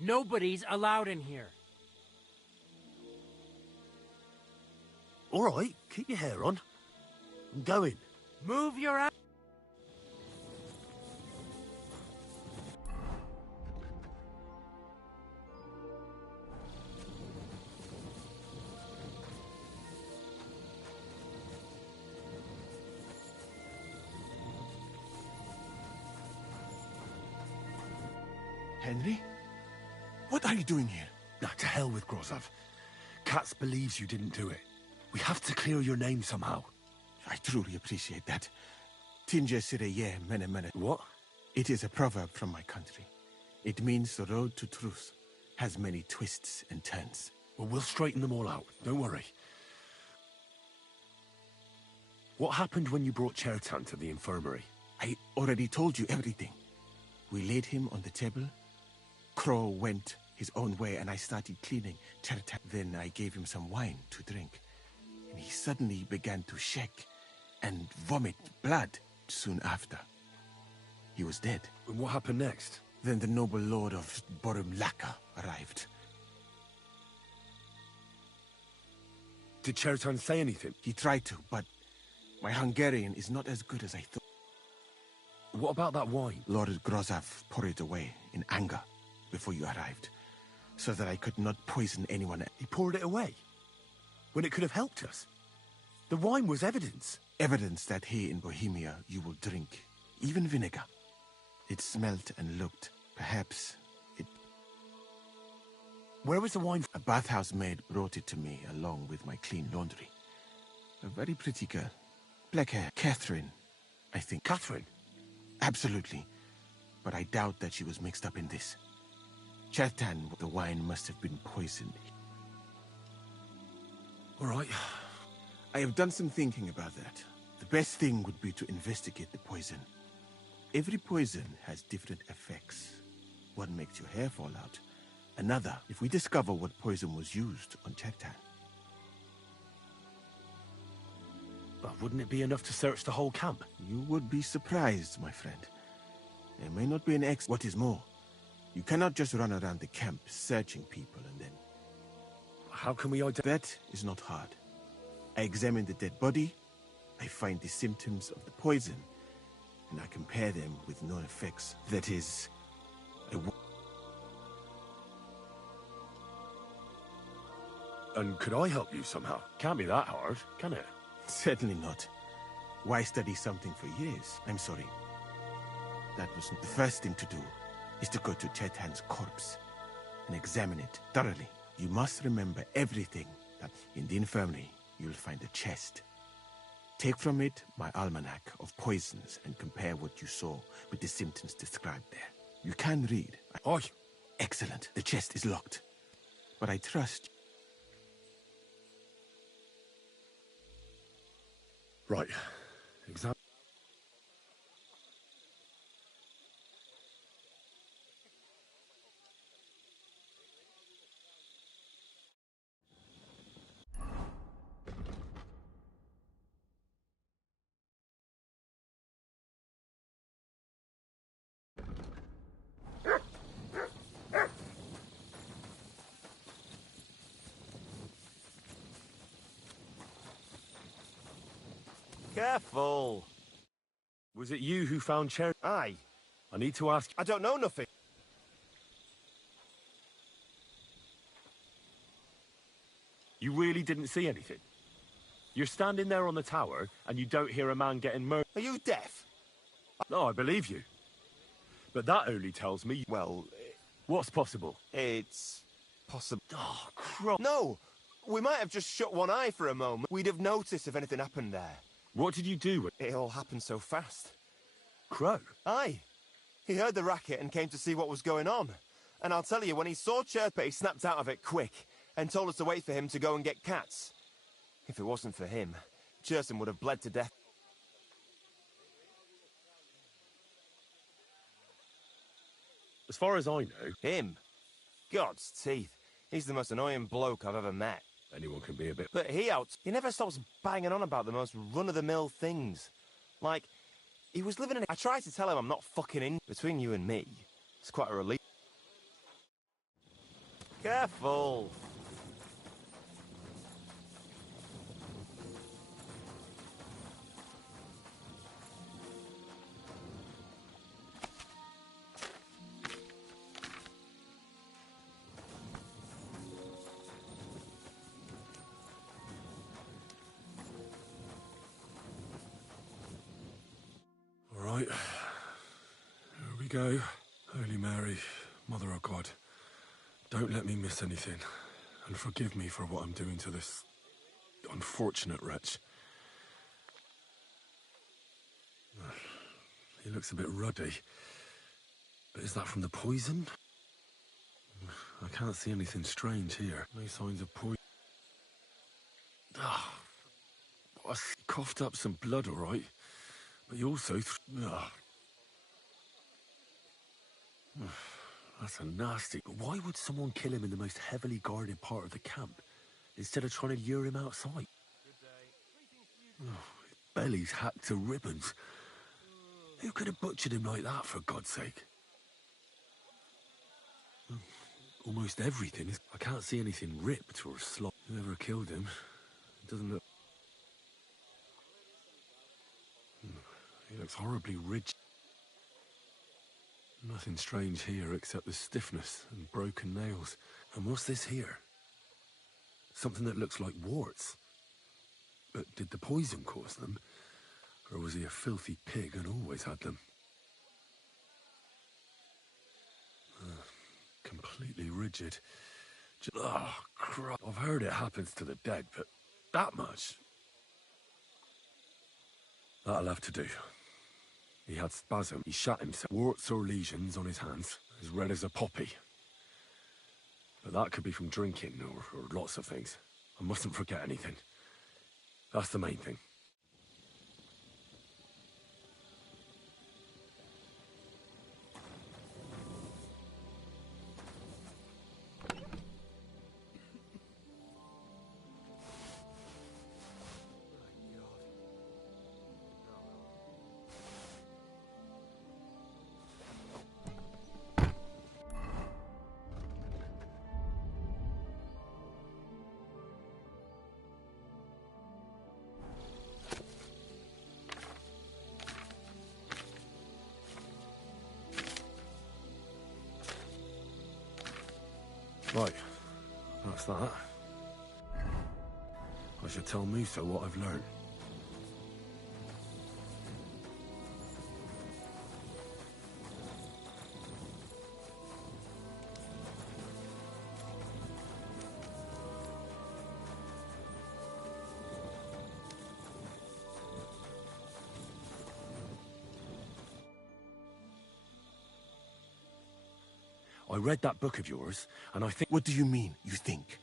Nobody's allowed in here. All right, keep your hair on. I'm going. Move your ass. Henry? What are you doing here? Now, to hell with Grozov. Katz believes you didn't do it. We have to clear your name somehow. I truly appreciate that. Tinge sireye mene mene. What? It is a proverb from my country. It means the road to truth has many twists and turns. Well, we'll straighten them all out. Don't worry. What happened when you brought Chertan to the infirmary? I already told you everything. We laid him on the table. Crow went his own way and I started cleaning Chertan. Then I gave him some wine to drink. And he suddenly began to shake and vomit blood soon after. He was dead. And what happened next? Then the noble lord of Borumlaka arrived. Did Chertan say anything? He tried to, but my Hungarian is not as good as I thought. What about that wine? Lord Grozov poured it away in anger before you arrived, so that I could not poison anyone. He poured it away? When it could have helped us? The wine was evidence. Evidence that here in Bohemia you will drink, even vinegar. It smelt and looked. Perhaps it... Where was the wine? A bathhouse maid brought it to me along with my clean laundry. A very pretty girl. Black hair. Catherine, I think. Catherine? Absolutely. But I doubt that she was mixed up in this. Chertan, the wine must have been poisoned. All right. I have done some thinking about that. The best thing would be to investigate the poison. Every poison has different effects. One makes your hair fall out. Another, if we discover what poison was used on Chetan. But wouldn't it be enough to search the whole camp? You would be surprised, my friend. There may not be an X. What is more, you cannot just run around the camp searching people and then... How can we identify? That is not hard. I examine the dead body, I find the symptoms of the poison, and I compare them with known effects. That is... And could I help you somehow? Can't be that hard, can it? Certainly not. Why study something for years? I'm sorry. That wasn't the first thing to do, is to go to Chetan's corpse and examine it thoroughly. You must remember everything that in the infirmary you'll find a chest. Take from it my almanac of poisons and compare what you saw with the symptoms described there. You can read. Aye. Excellent. The chest is locked. But I trust... Right. Examine. Careful! Was it you who found Cherry? Aye. I need to ask... I don't know nothing. You really didn't see anything? You're standing there on the tower, and you don't hear a man getting murdered. Are you deaf? No, I believe you. But that only tells me... Well... What's possible? It's... possible. Oh, crap. No! We might have just shut one eye for a moment. We'd have noticed if anything happened there. What did you do? It all happened so fast. Crow? Aye. He heard the racket and came to see what was going on. And I'll tell you, when he saw Chirpa, he snapped out of it quick and told us to wait for him to go and get cats. If it wasn't for him, Cherson would have bled to death. As far as I know... Him? God's teeth. He's the most annoying bloke I've ever met. Anyone can be a bit... But he never stops banging on about the most run-of-the-mill things. Like, he was living in... I tried to tell him I'm not fucking in. Between you and me, it's quite a relief. Careful! Right. Here we go. Holy Mary, Mother of God, don't let me miss anything, and forgive me for what I'm doing to this unfortunate wretch. He looks a bit ruddy. But is that from the poison? I can't see anything strange here. No signs of poison. Ah, I coughed up some blood, all right. But you also... That's a nasty... Why would someone kill him in the most heavily guarded part of the camp, instead of trying to lure him outside? His belly's hacked to ribbons. Who could have butchered him like that, for God's sake? Almost everything is... I can't see anything ripped or slot. Whoever killed him, it doesn't look... He looks horribly rigid. Nothing strange here except the stiffness and broken nails. And what's this here? Something that looks like warts. But did the poison cause them? Or was he a filthy pig and always had them? Completely rigid. Oh, crap. I've heard it happens to the dead, but that much? That'll have to do. He had spasm. He shot himself. Warts or lesions on his hands, as red as a poppy. But that could be from drinking or lots of things. I mustn't forget anything. That's the main thing. Right. That's that. I should tell Musa what I've learned. I read that book of yours, and I think... What do you mean, you think?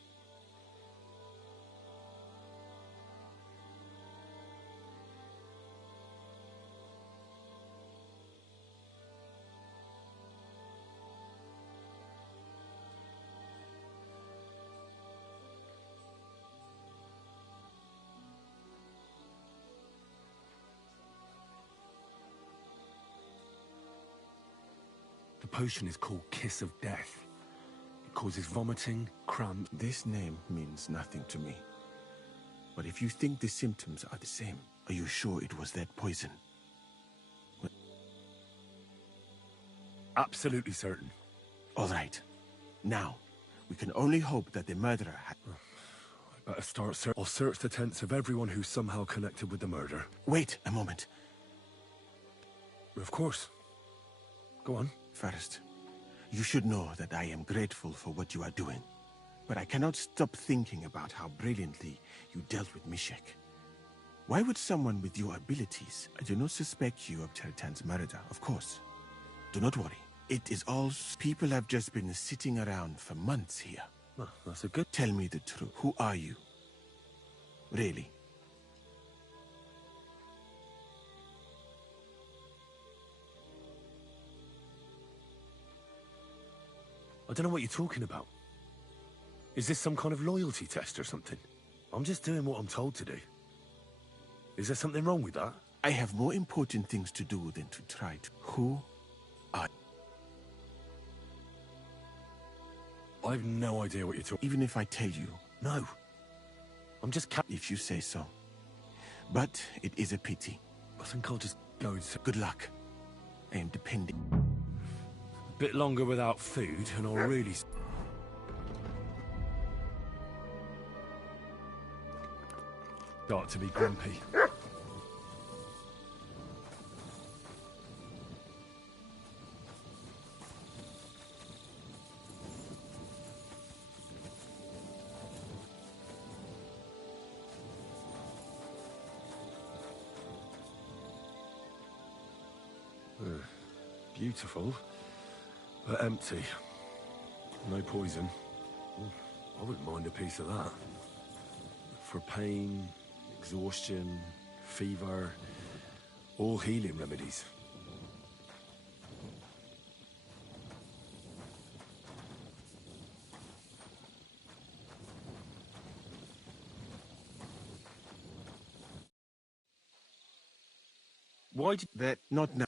The potion is called Kiss of Death. It causes vomiting, cramp... This name means nothing to me. But if you think the symptoms are the same, are you sure it was that poison? Absolutely certain. All right. Now, we can only hope that the murderer had... I better start I'll search the tents of everyone who's somehow connected with the murder. Wait a moment. Of course. Go on. First, you should know that I am grateful for what you are doing. But I cannot stop thinking about how brilliantly you dealt with Mishek. Why would someone with your abilities... I do not suspect you of Teritan's murder, of course. Do not worry. It is all... People have just been sitting around for months here. Well, that's a good... Tell me the truth. Who are you? Really? I don't know what you're talking about. Is this some kind of loyalty test or something? I'm just doing what I'm told to do. Is there something wrong with that? I have more important things to do than to try to... Who are... I've no idea what you're talking... Even if I tell you... No. I'm just... If you say so. But it is a pity. I think I'll just go and... Good luck. I am depending... A bit longer without food, and I'll really... start to be grumpy. Beautiful, but empty. No poison. I wouldn't mind a piece of that. For pain, exhaustion, fever, all healing remedies. Why did that not now?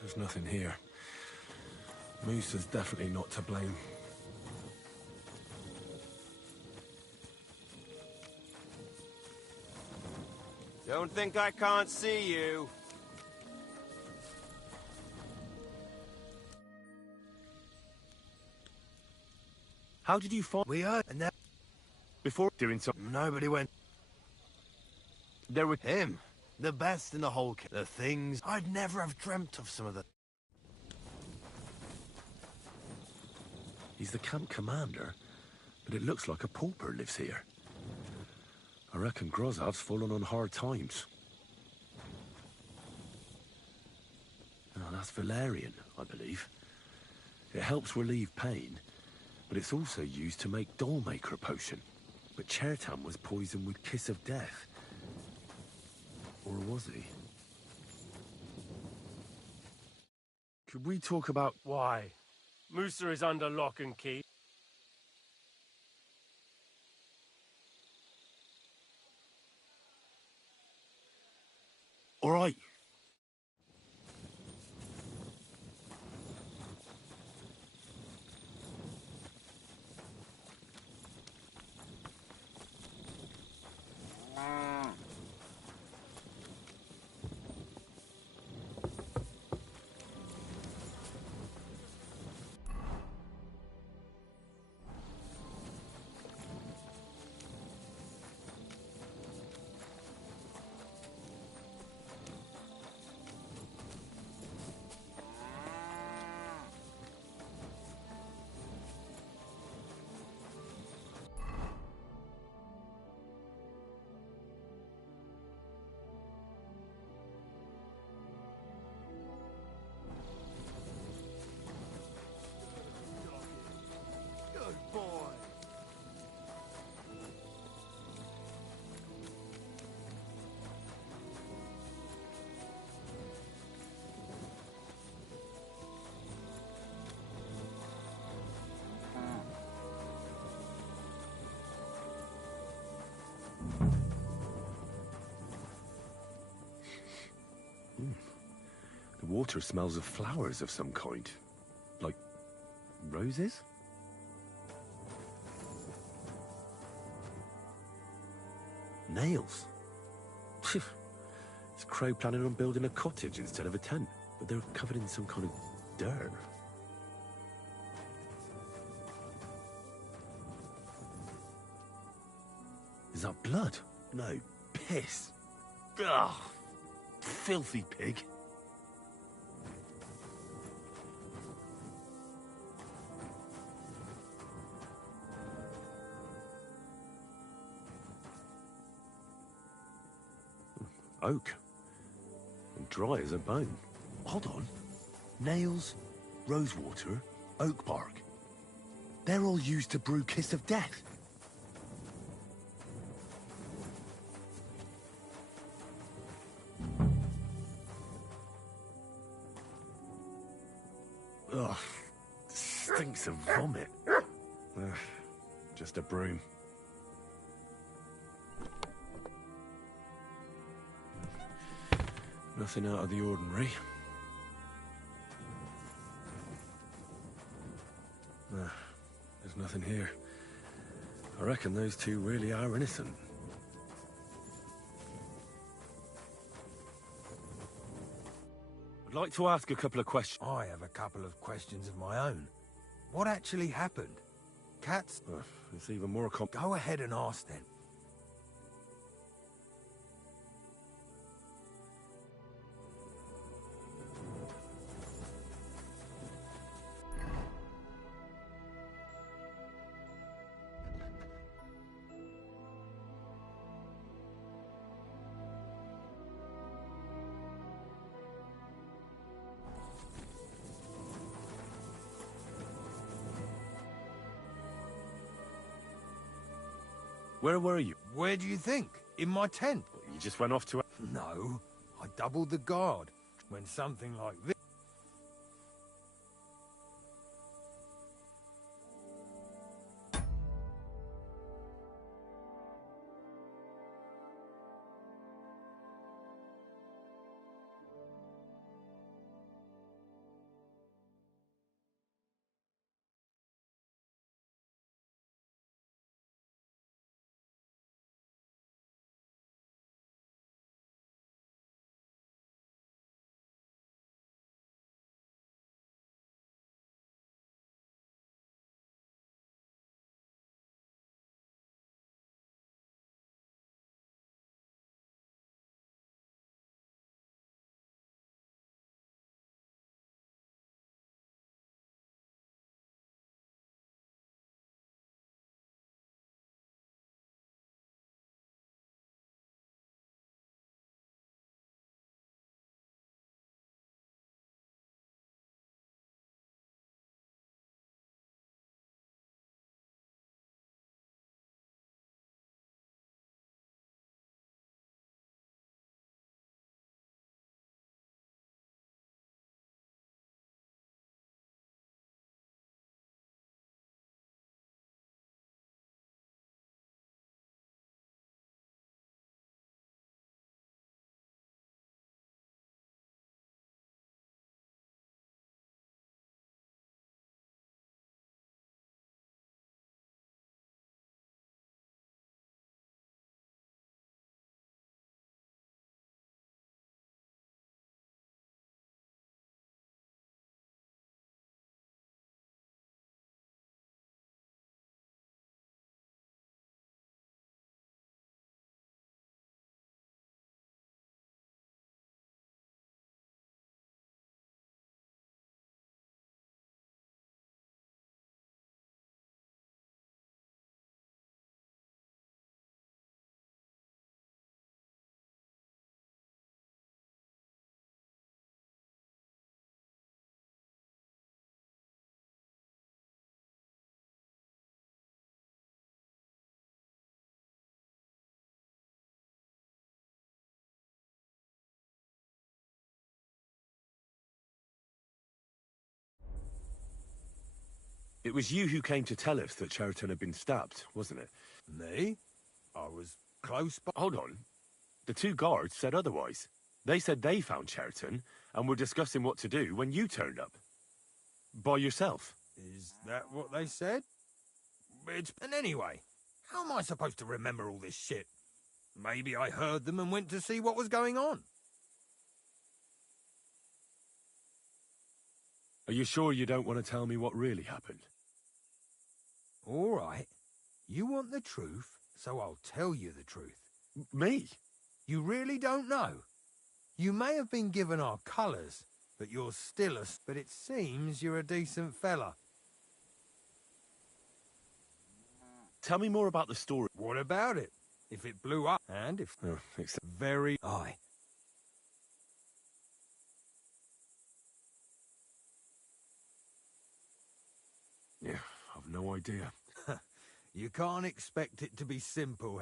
There's nothing here. Musa's definitely not to blame. Don't think I can't see you. How did you find... We heard, and then... Before doing something... Nobody went... There were... Him. The best in the whole... The things... I'd never have dreamt of some of the... He's the camp commander, but it looks like a pauper lives here. I reckon Grozov's fallen on hard times. Oh, that's valerian, I believe. It helps relieve pain, but it's also used to make Dollmaker potion. But Chertan was poisoned with Kiss of Death. Or was he? Could we talk about... Why? Musa is under lock and key. All right. Good boy. The water smells of flowers of some kind. Like roses? Nails. Is Crow planning on building a cottage instead of a tent? But they're covered in some kind of dirt. Is that blood? No, piss. Ugh, filthy pig. Oak. And dry as a bone. Hold on. Nails, rosewater, oak bark. They're all used to brew Kiss of Death. Ugh. Stinks of vomit. Ugh. Just a broom. Nothing out of the ordinary. There's nothing here. I reckon those two really are innocent. I'd like to ask a couple of questions. I have a couple of questions of my own. What actually happened? Cats? It's even more Go ahead and ask then. Where were you? Where do you think? In my tent. You just went off to... No, I doubled the guard. When something like this... It was you who came to tell us that Cheriton had been stabbed, wasn't it? Me? I was close by. Hold on. The two guards said otherwise. They said they found Cheriton and were discussing what to do when you turned up. By yourself. Is that what they said? And anyway, how am I supposed to remember all this shit? Maybe I heard them and went to see what was going on. Are you sure you don't want to tell me what really happened? All right. You want the truth, so I'll tell you the truth. Me? You really don't know? You may have been given our colours, but you're still a... But it seems you're a decent fella. Tell me more about the story. What about it? If it blew up, and if... Oh, it's very... Aye. Yeah, I've no idea. You can't expect it to be simple.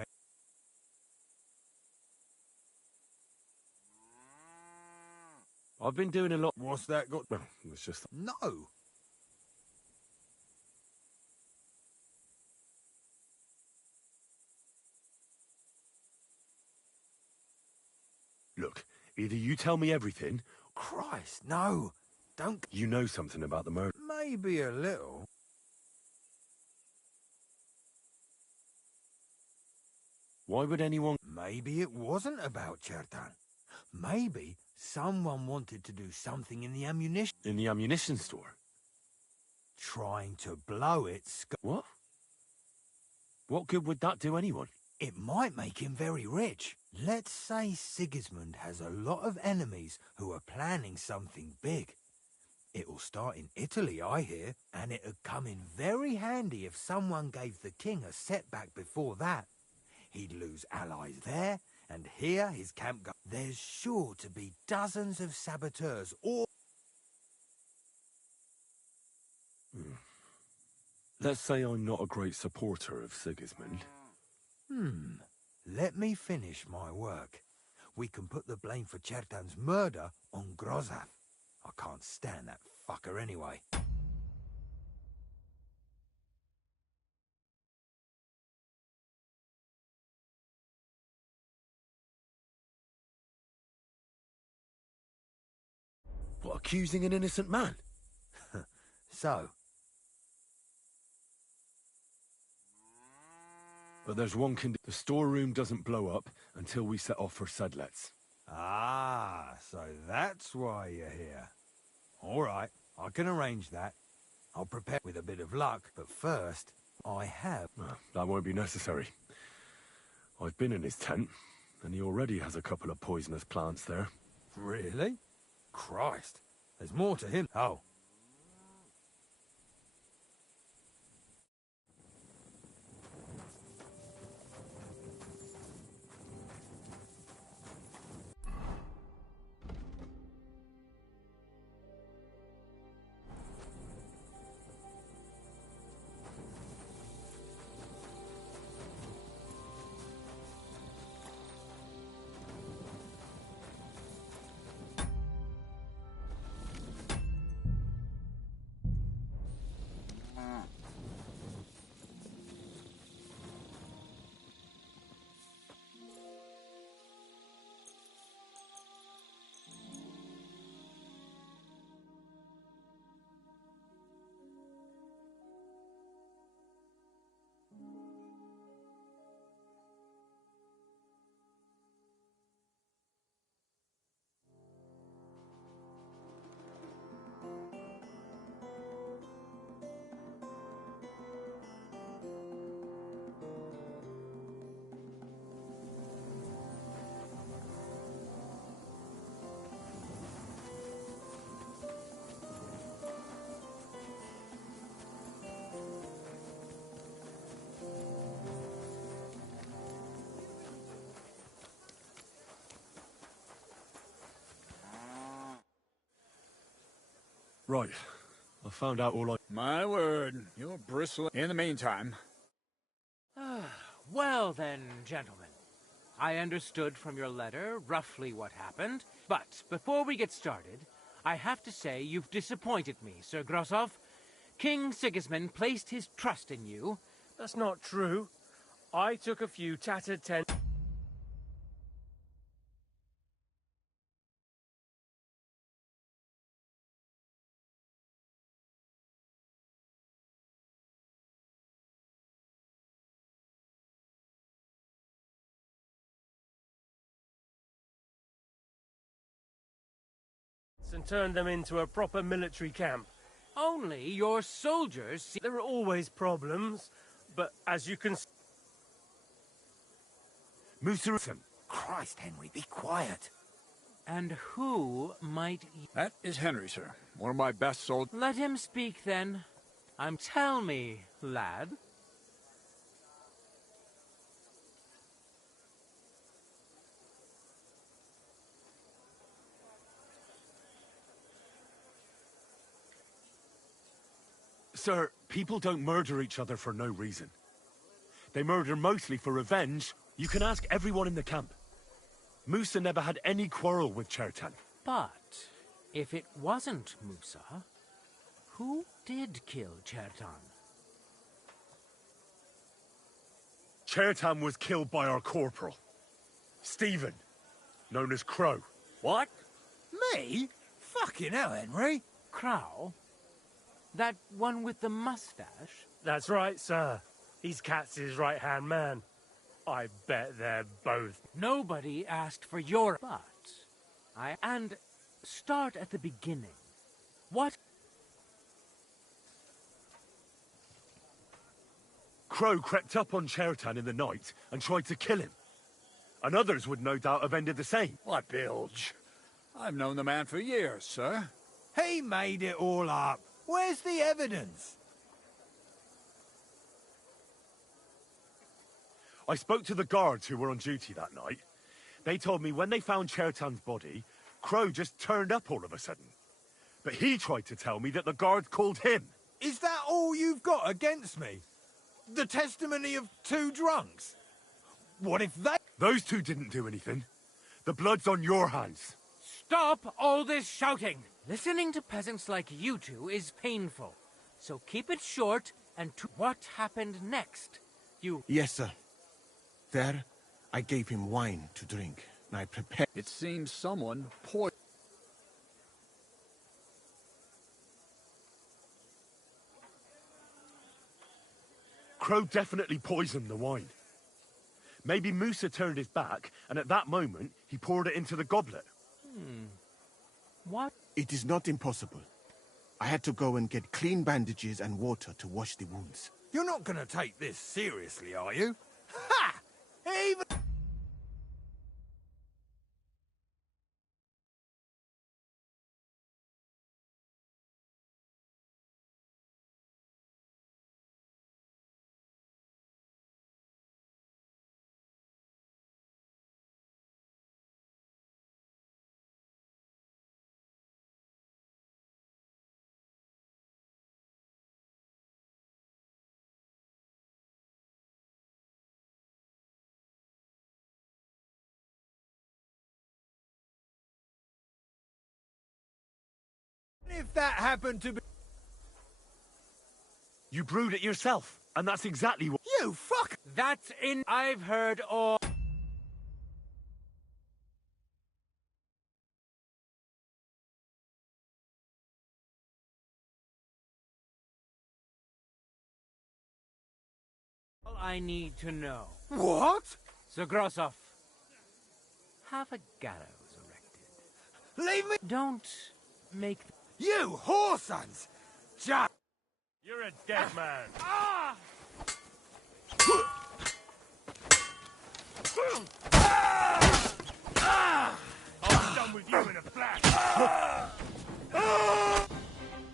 I've been doing a lot... What's that got... Well, it's just... No! Look, either you tell me everything... Christ, no! Don't... You know something about the murder. Maybe a little. Why would anyone... Maybe it wasn't about Cheriton. Maybe someone wanted to do something in the ammunition... In the ammunition store? Trying to blow it... What? What good would that do anyone? It might make him very rich. Let's say Sigismund has a lot of enemies who are planning something big. It'll start in Italy, I hear, and it'd come in very handy if someone gave the king a setback before that. He'd lose allies there, and here his camp go... There's sure to be dozens of saboteurs or... Let's say I'm not a great supporter of Sigismund. Let me finish my work. We can put the blame for Cheriton's murder on Grozaf. I can't stand that fucker anyway. What, accusing an innocent man? So? But there's one condition. The storeroom doesn't blow up until we set off for Sedlets. Ah, so that's why you're here. All right, I can arrange that. I'll prepare with a bit of luck, but first, I have... Well, that won't be necessary. I've been in his tent, and he already has a couple of poisonous plants there. Really? Christ, there's more to him. Oh. Right. I found out all I... My word, you're bristling. In the meantime... Well then, gentlemen. I understood from your letter roughly what happened, but before we get started, I have to say you've disappointed me, Sir Grosov. King Sigismund placed his trust in you. That's not true. I took a few tattered and turned them into a proper military camp. Only your soldiers see... There are always problems, but as you can... Musa... Christ, Henry, be quiet. And who might... That is Henry, sir. One of my best soldiers. Let him speak, then. Tell me, lad. Sir, people don't murder each other for no reason. They murder mostly for revenge. You can ask everyone in the camp. Musa never had any quarrel with Chertan. But if it wasn't Musa, who did kill Chertan? Chertan was killed by our corporal, Stephen, known as Crow. What? Me? Fucking hell, Henry. Crow? That one with the mustache? That's right, sir. He's Katz's right-hand man. I bet they're both... Nobody asked for your... But... And start at the beginning. What... Crow crept up on Chertan in the night and tried to kill him. And others would no doubt have ended the same. What bilge? I've known the man for years, sir. He made it all up. Where's the evidence? I spoke to the guards who were on duty that night. They told me when they found Chertan's body, Crow just turned up all of a sudden. But he tried to tell me that the guards called him. Is that all you've got against me? The testimony of two drunks? What if they... Those two didn't do anything. The blood's on your hands. Stop all this shouting! Listening to peasants like you two is painful. So keep it short and to what happened next? You... Yes, sir. There, I gave him wine to drink, and I prepared... It seems someone poisoned... Crow definitely poisoned the wine. Maybe Musa turned his back, and at that moment, he poured it into the goblet. What? It is not impossible. I had to go and get clean bandages and water to wash the wounds. You're not going to take this seriously, are you? Ha! Even... If that happened to be... You brewed it yourself, and that's exactly what... You fuck! That's in... I've heard all... All I need to know. What? Sir Grossoff, have a gallows erected. Leave me... Don't make... You whoresons! Just... You're a dead man. I'll be done with you in a flash.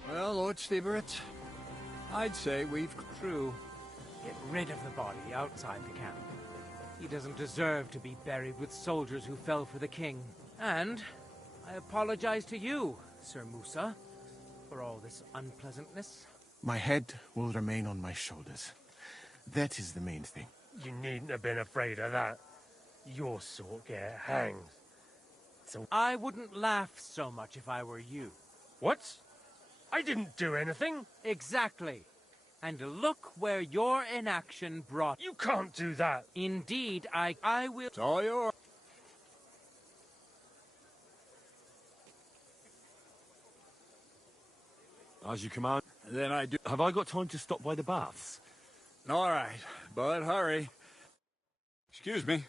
Well, Lord Stieberitz, I'd say we've... True. Get rid of the body outside the camp. He doesn't deserve to be buried with soldiers who fell for the king. And I apologize to you, Sir Musa, for all this unpleasantness. My head will remain on my shoulders. That is the main thing. You needn't have been afraid of that. Your sort get hanged. So I wouldn't laugh so much if I were you. What? I didn't do anything. Exactly. And look where your inaction brought... You can't do that. Indeed, I will... It's all yours. As you command. Then I do... Have I got time to stop by the baths? All right, but hurry. Excuse me.